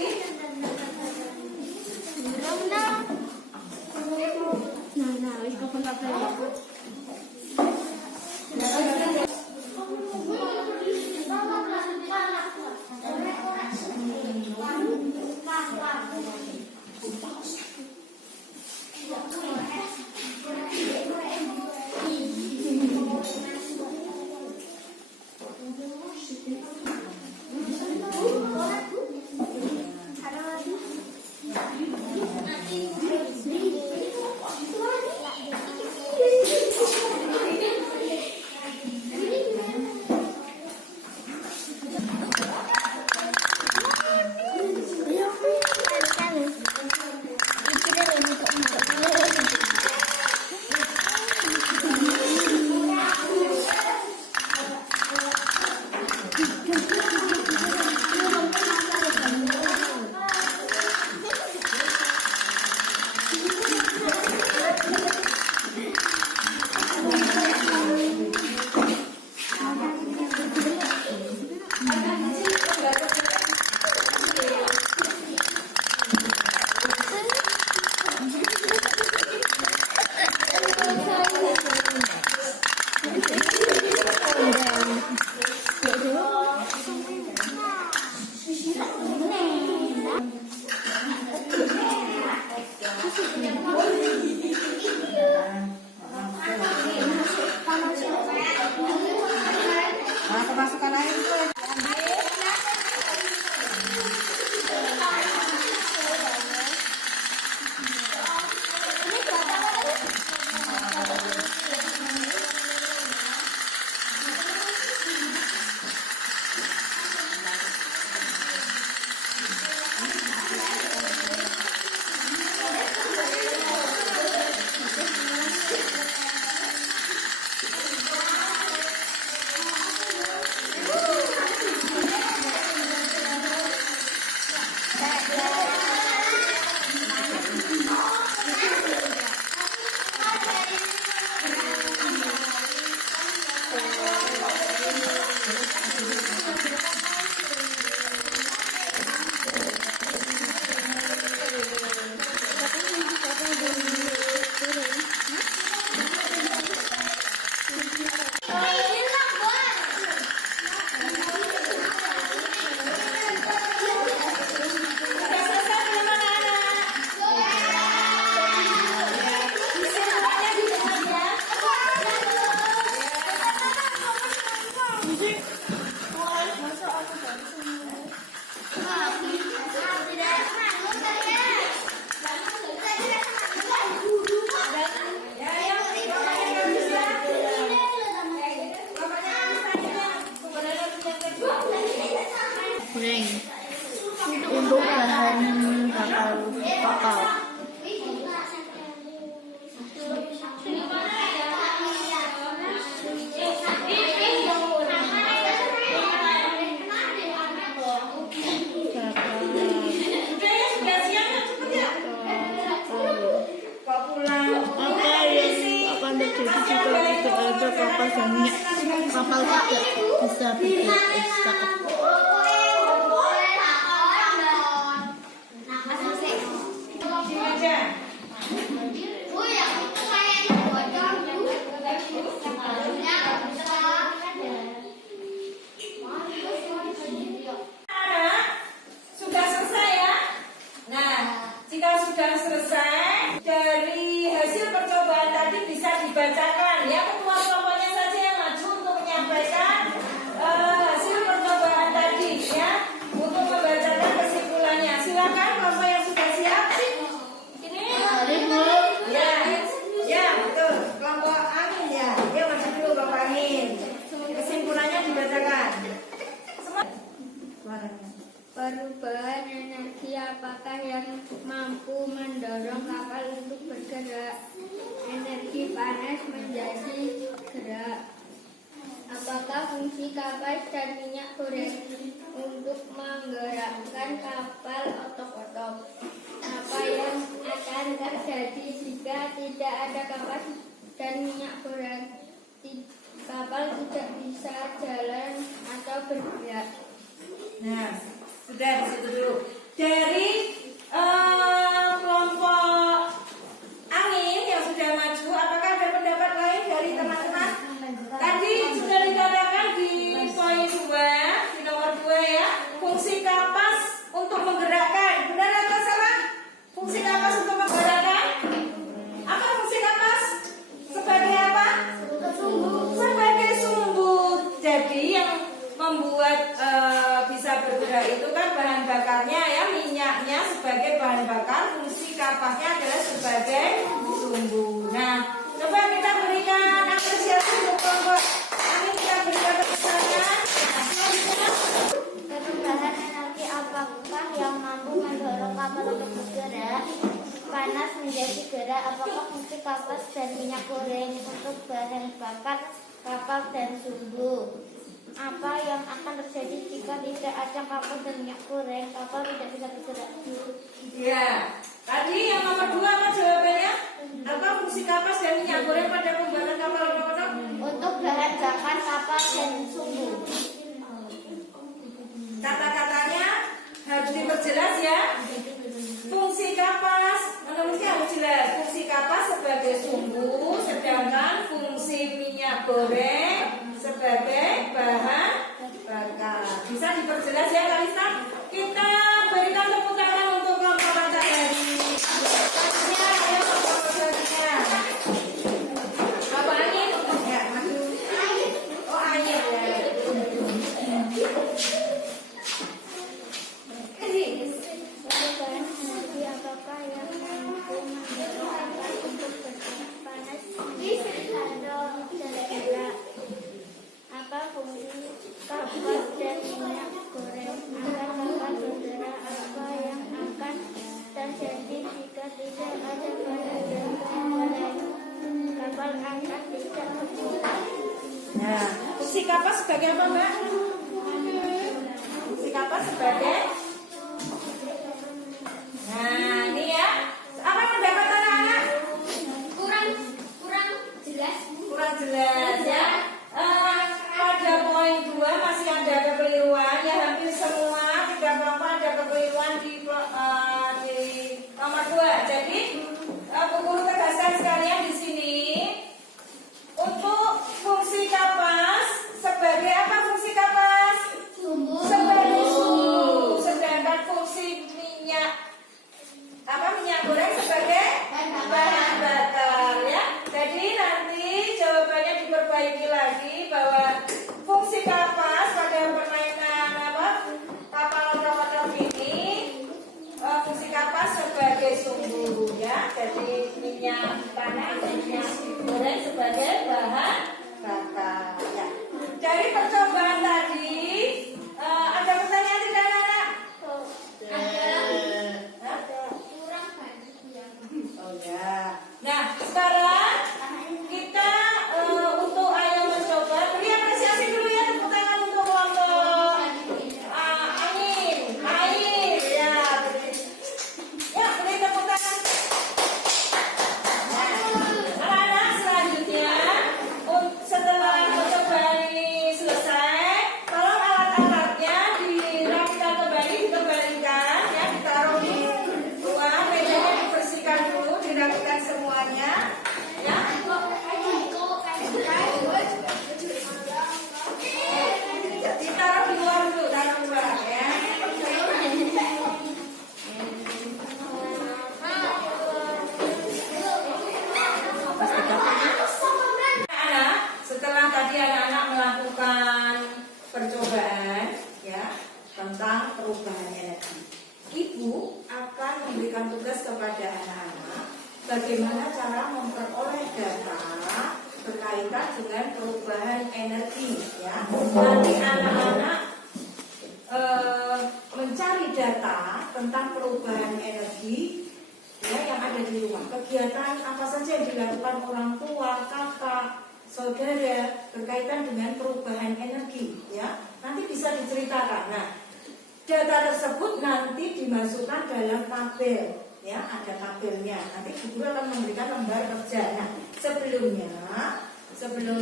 Masukkan air itu. kapal. Sudah ya, sudah siap ya, cepet ya. Kok pulang? Apa yang akan terjadi jika tidak ada kapal dan kapal tidak bisa bikin ekstra? Sini aja. Anak, sudah selesai ya? Nah, jika sudah selesai, dari hasil percobaan tadi bisa dibacakan ya. Ketua kelompoknya saja yang maju untuk menyampaikan hasil percobaan tadi ya, untuk membacakan kesimpulannya. Silakan kelompok yang sudah siap. Ini. Ya, ya betul. Kelompok angin ya. Dia maju dulu kelompok angin. Kesimpulannya dibacakan. Suaranya. Perubahan energi apakah yang mampu mendorong kapal untuk bergerak? Energi panas menjadi gerak. Apakah fungsi kapas dan minyak goreng untuk menggerakkan kapal otok-otok? Apa yang akan terjadi jika tidak ada kapas dan minyak goreng? Kapal tidak bisa jalan atau bergerak. Nah, sudah di situ dulu. Dari kelompok angin yang sudah maju, apakah ada pendapat lain dari teman-teman? Tadi sudah dikatakan di poin 2, di nomor 2 ya, fungsi kapas untuk menggerakkan. Benar atau salah? Fungsi kapas untuk menggerakkan? Apa fungsi kapas? Sebagai apa? Sebagai sumbu. Jadi yang membuat bisa bergerak itu kan bahan bakarnya ya, minyaknya sebagai bahan bakar, fungsi kapasnya adalah sebagai sumbu. Nah, coba kita berikan apresiasi untuk kelompok angin, kita berikan tepuk tangan. Nah, selanjutnya. Perubahan energi apakah yang mampu mendorong kapal untuk bergerak? Panas menjadi gerak. Apakah fungsi kapas dan minyak goreng untuk bahan bakar kapal dan sumbu? Apa yang akan terjadi jika tidak ada kapal dan minyak goreng? Kapal tidak bisa bergerak. Ya, tadi yang nomor 2 apa jawabannya? Apa fungsi kapas dan minyak goreng pada pembuatan kapal otok-otok? Untuk bahan bakar kapal dan sumbu. Kata-katanya harus diperjelas ya. Fungsi kapas, menulisnya harus jelas. Fungsi kapas sebagai sumbu, sedangkan fungsi minyak goreng sebagai bahan bakar. Bisa diperjelas ya, Kalista? Kita berikan tepuk tangan untuk kelompok baca dari tadinya ya, kelompok selanjutnya. Bapak angin, ya maju. Oh angin ya. Perubahan energi apakah yang mampu mendorong kapal untuk bergerak? Panas atau bergerak? Apa fungsi kapas dan minyak goreng agar kapal bergerak? Apa yang akan terjadi jika tidak ada bahan dan goreng? Kapal akan tidak bergerak. Nah, fungsi kapas sebagai apa, Mbak? Fungsi kapas sebagai. Nah, ini ya. Apa pendapat anak-anak? Kurang jelas. Kurang jelas ya. Pada poin 2 masih ada kekeliruan ya, hampir semua 3 kelompok ada kekeliruan di nomor 2. Jadi Bu Guru tegaskan sekalian di sini untuk fungsi kapas sebagai apa? Fungsi kapas sebagai sumbu, sedangkan fungsi minyak goreng sebagai bahan bakar ya. Jadi nanti jawabannya diperbaiki lagi bahwa fungsi kapas pada permainan kapal otok-otok ini, fungsi kapas sebagai sumbu ya. Jadi minyak panas dan minyak goreng sebagai bahan bakar ya. Dari percobaan tadi ada pertanyaan tidak, anak? Nah, sekarang kita untuk ayo mencoba beri apresiasi dulu ya, tepuk tangan untuk kelompok angin, air ya. Ya, beri tepuk tangan. Nah, anak-anak selanjutnya setelah percobaan ini selesai, tolong alat-alatnya dirapikan kembali, dikembalikan ya, ditaruh di ruang, mejanya dibersihkan dulu, dirapikan semuanya ya. Ditaruh di luar dulu, taruh di luar ya. Anak, setelah tadi anak-anak melakukan percobaan ya tentang perubahan energi, Ibu akan memberikan tugas kepada anak-anak bagaimana cara memperoleh data berkaitan dengan perubahan energi ya. Nanti anak-anak mencari data tentang perubahan energi ya yang ada di rumah. Kegiatan apa saja yang dilakukan orang tua, kakak, saudara berkaitan dengan perubahan energi ya. Nanti bisa diceritakan. Nah, data tersebut nanti dimasukkan dalam tabel ya, ada tabelnya. Nanti guru akan memberikan lembar kerja. Nah, sebelum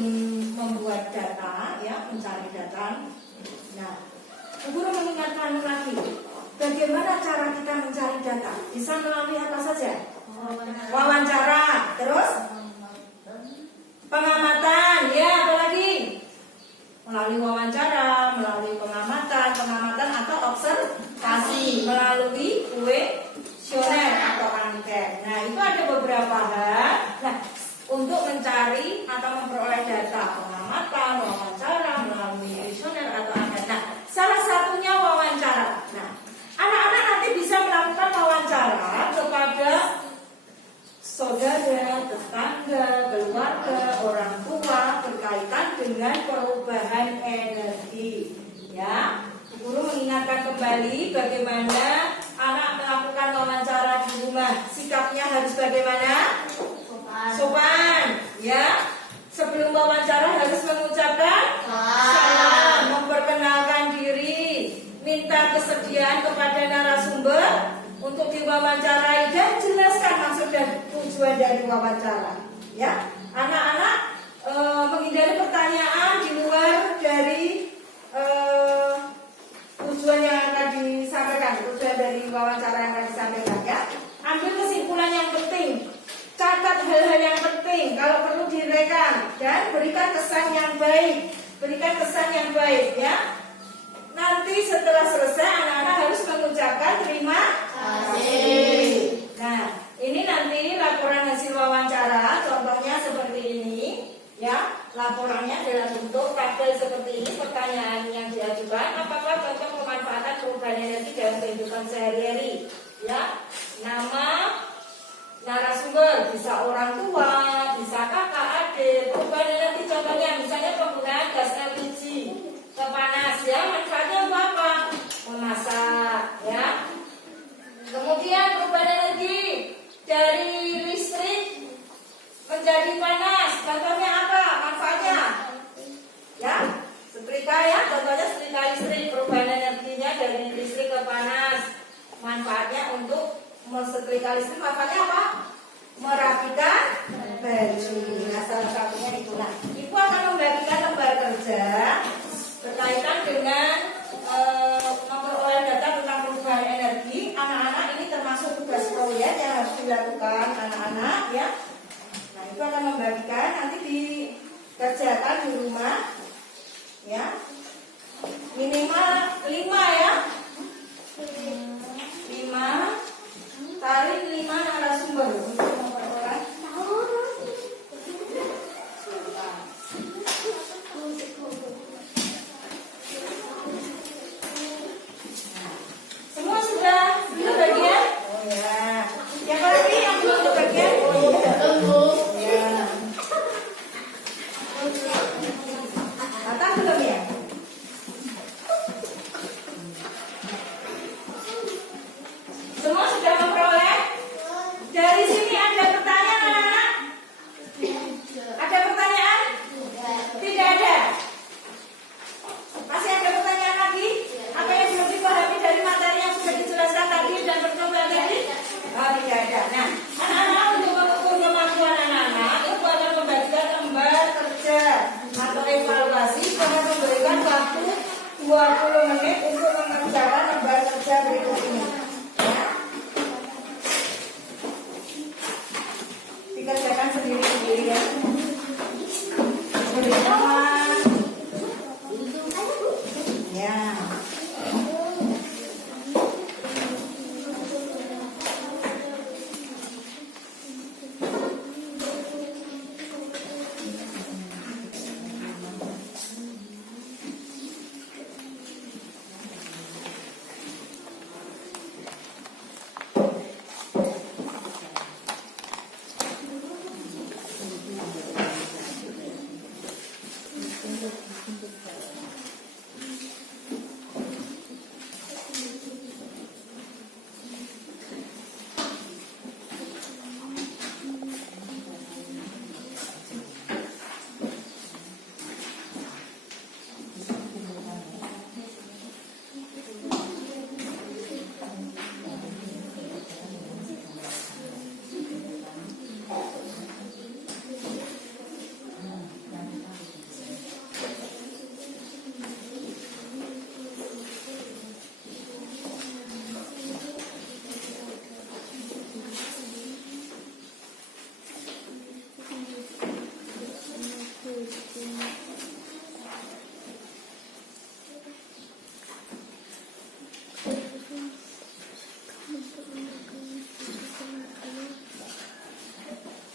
membuat data ya, mencari data. Nah, guru mengingatkan lagi, bagaimana cara kita mencari data? Bisa melalui apa saja? Wawancara, terus pengamatan, ya apa lagi? Melalui wawancara, melalui pengamatan atau observasi, melalui kuesioner atau angket. Nah, itu ada beberapa hal. Nah, untuk mencari atau memperoleh data pengamatan, wawancara, melalui kuesioner atau angket. Nah, salah satunya wawancara. Nah, anak-anak nanti bisa melakukan wawancara kepada saudara, tetangga, keluarga, orang tua berkaitan dengan perubahan energi. Ya, guru mengingatkan kembali bagaimana anak melakukan wawancara di rumah. Sikapnya harus bagaimana? Sopan. Ya, sebelum wawancara harus mengucapkan salam, memperkenalkan diri, minta kesediaan kepada narasumber untuk diwawancarai dan jelaskan maksud dan tujuan dari wawancara. Ya, anak-anak menghindari pertanyaan di luar dari tujuan yang akan disampaikan, tujuan dari wawancara yang akan disampaikan. Ya, ambil kesimpulan yang penting, catat hal-hal yang penting, kalau perlu direkam dan berikan kesan yang baik, ya. Nanti setelah selesai anak-anak harus mengucapkan terima kasih. Nah, ini nanti laporan hasil wawancara, contohnya seperti ini, ya. Laporannya dalam bentuk tabel seperti ini, pertanyaan yang diajukan, apakah contoh pemanfaatan perubahan energi dalam kehidupan sehari-hari, ya. Nama narasumber, bisa orang tua, bisa kakak, adik. Perubahan energi contohnya misalnya penggunaan gas LPG ke panas, ya. Manfaatnya untuk apa? Memasak, ya. Kemudian perubahan energi dari listrik menjadi panas, contohnya apa? Manfaatnya, ya. Setrika, ya. Contohnya setrika listrik, perubahan energinya dari listrik ke panas. Manfaatnya untuk setrika listrik, manfaatnya apa? Merapikan baju. Nah, salah satunya itu. Nah, Ibu akan membagikan lembar kerja berkaitan dengan memperoleh data tentang perubahan energi. Anak-anak ini termasuk tugas proyek yang harus dilakukan anak-anak, ya. Nah, itu akan membagikan, nanti dikerjakan di rumah, ya. Minimal 5, ya. 5, tarik 5 narasumber untuk memperoleh. Semua sudah kebagian? Oh ya. Yang lagi yang belum kebagian? Oh iya. Ya. Datang belum ya? Semua sudah memperoleh? Dari sini berdiri ya. Berdiri aman. Ya.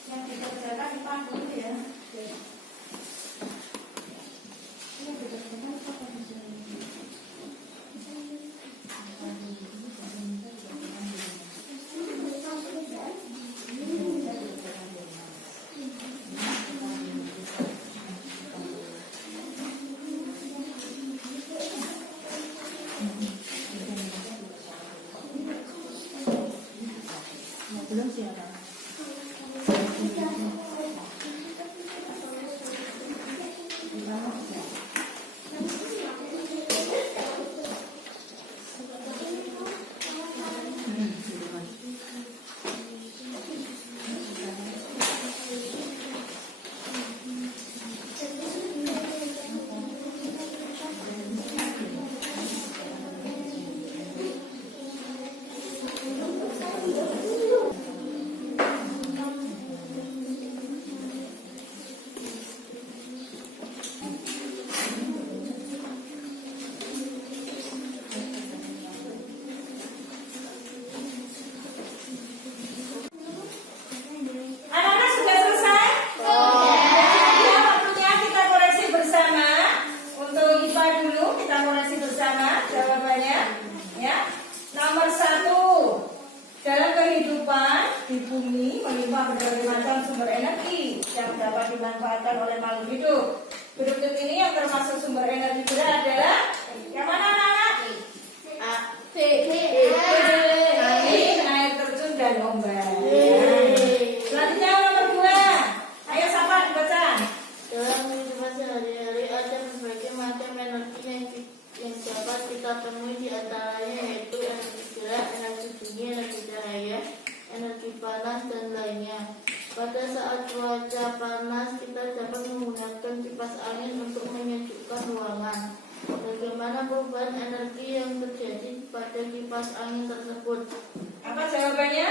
Yang kita kerjakan di panggung dulu ya. Ini kita kerjakan apa misalnya? Belum sih ada. Anak-anak sudah selesai? Ya, waktunya kita koreksi bersama. Untuk IPA dulu kita koreksi bersama jawabannya. Ya, nomor 1. Dalam kehidupan di bumi melimpah berbagai macam sumber energi yang dapat dimanfaatkan oleh makhluk hidup. Berikut ini yang termasuk sumber energi berat adalah yang mana anak-anak? Angin, air terjun dan ombak. Selanjutnya nomor 2. Ayo siapa dibaca? Dalam kehidupan sehari-hari ada berbagai macam energi yang dapat kita temui, di antaranya yaitu energi gerak, energi dingin, energi cahaya, energi panas, dan lainnya. Pada saat cuaca panas, kita dapat menggunakan kipas angin untuk menyejukkan ruangan. Bagaimana perubahan energi yang terjadi pada kipas angin tersebut? Apa jawabannya?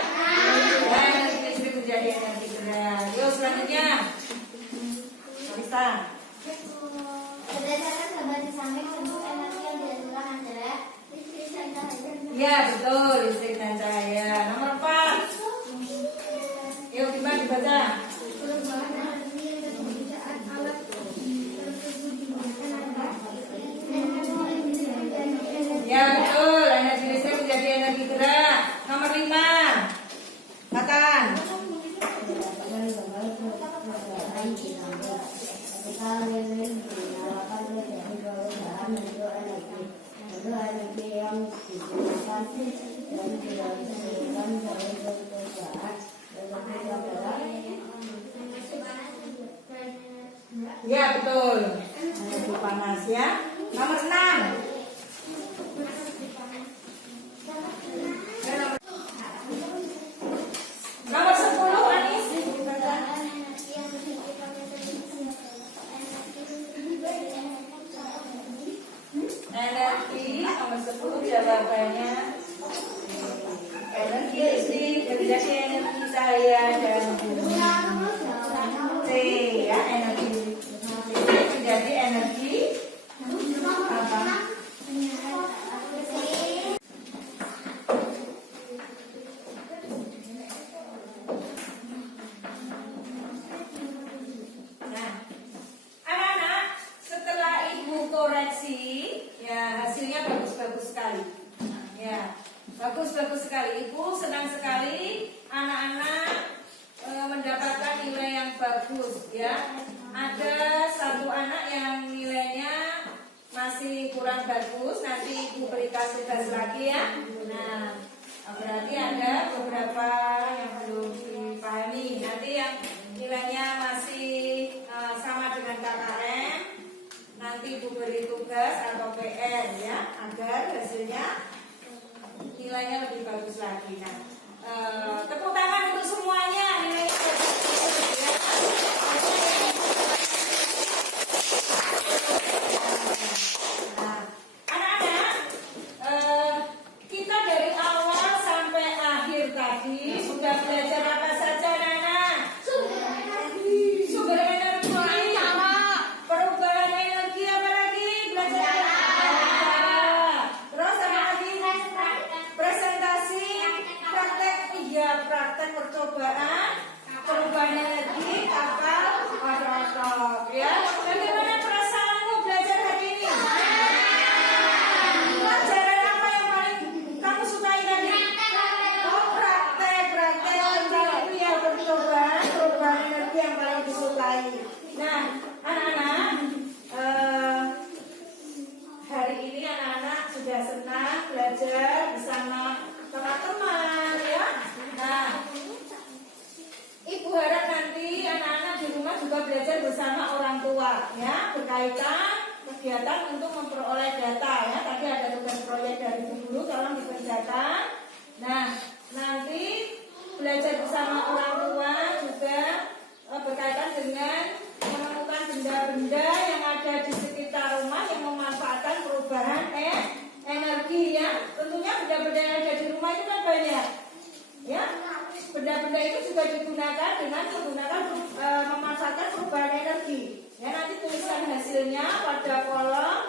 Energi listrik menjadi energi gerak. Yuk selanjutnya. Bisa. Berdasarkan gambar di samping, bentuk energi yang dihasilkan adalah listrik dan cahaya. Ya betul, listrik dan cahaya. Nomor 4. Yuk gimana dibaca? Perubahan energi yang terjadi saat alat tersebut digunakan adalah Ya betul, energi listrik menjadi energi gerak. Nomor 5. Katakan. Ya betul, energi panas ya. Nomor 6. Nomor 10 Anis. Energi nomor 10 jawabannya energi listrik menjadi energi cahaya dan bagus ya. Ada satu anak yang nilainya masih kurang bagus, nanti Ibu berikan tugas lagi ya. Nah, berarti ada beberapa yang belum dipahami. Nanti yang nilainya masih sama dengan KKM, nanti Ibu beri tugas atau PR ya, agar hasilnya nilainya lebih bagus lagi. Nah, tepuk tangan untuk semuanya nilainya bagus ya. Nah, anak-anak, kita dari awal sampai akhir tadi sudah belajar apa saja, Nana? Sumber energi, perubahan energi, apa lagi? Belajar terus apa lagi? Presentasi, praktek, iya praktek percobaan, perubahan energi, kapal, otot, ya. Bagaimana perasaanmu belajar hari ini? Pelajaran apa yang paling kamu sukai tadi? Oh, praktek tentang itu ya, percobaan, perubahan energi yang paling disukai. Nah, anak-anak, hari ini anak-anak sudah senang belajar bersama teman-teman ya. Nah, Ibu harap nanti anak-anak di rumah juga belajar bersama orang tua ya, berkaitan kegiatan untuk memperoleh data ya. Tadi ada tugas proyek dari Ibu Guru, tolong dikerjakan. Nah, nanti belajar bersama orang tua juga berkaitan dengan menemukan benda-benda yang ada di sekitar rumah yang memanfaatkan perubahan energi ya. Tentunya benda-benda yang ada di rumah itu kan banyak ya. Benda-benda itu juga digunakan dengan menggunakan memanfaatkan perubahan energi ya. Nanti tulisan hasilnya pada kolom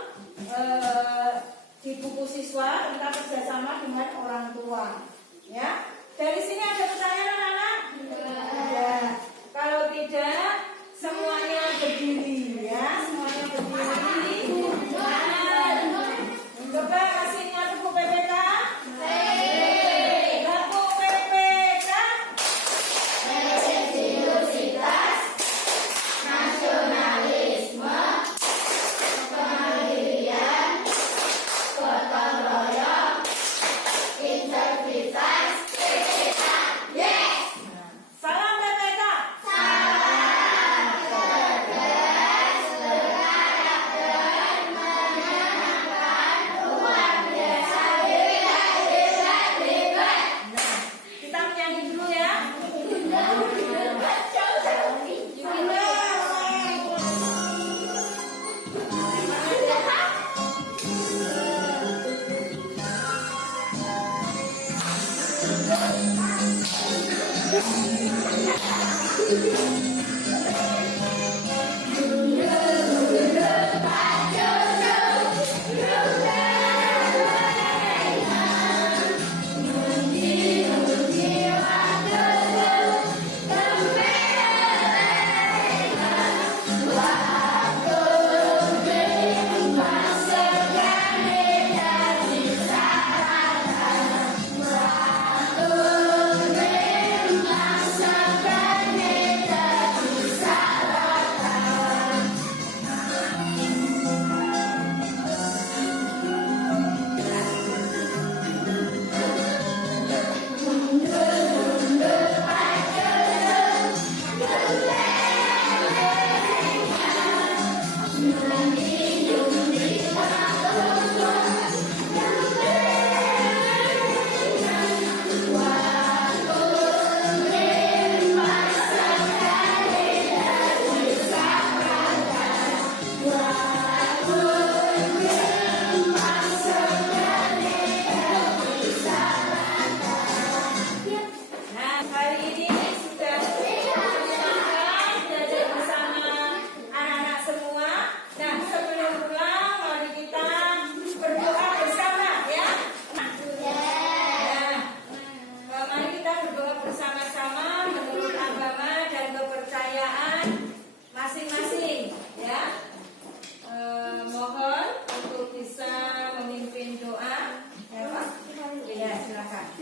di buku siswa tentang kerjasama dengan orang tua ya. Dari sini ada pertanyaan anak-anak? Ada. Kalau tidak, semuanya berdiri ya, semuanya berdiri. Coba kasihnya tepuk PPK. Tepuk PPK. Religiusitas, nasionalisme, kemandirian, gotong royong, integritas. Yes. Salam PPK. Kita menyanyi dulu ya. Nah, hari ini sudah belajar bersama anak-anak semua. Nah, sebelum pulang, mari kita berdoa bersama ya. Nah, mari kita berdoa bersama-sama menurut agama dan kepercayaan masing-masing ya. Mohon untuk bisa memimpin doa. Ya, silakan.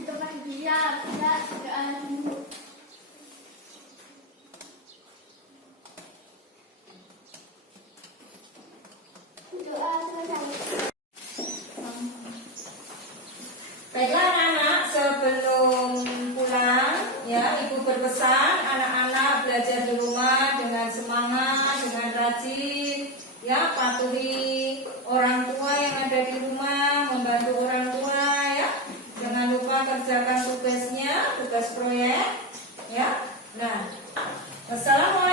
Ya, patuhi orang tua yang ada di rumah, membantu orang tua ya. Jangan lupa kerjakan tugasnya, tugas proyek ya. Nah, wassalamualaikum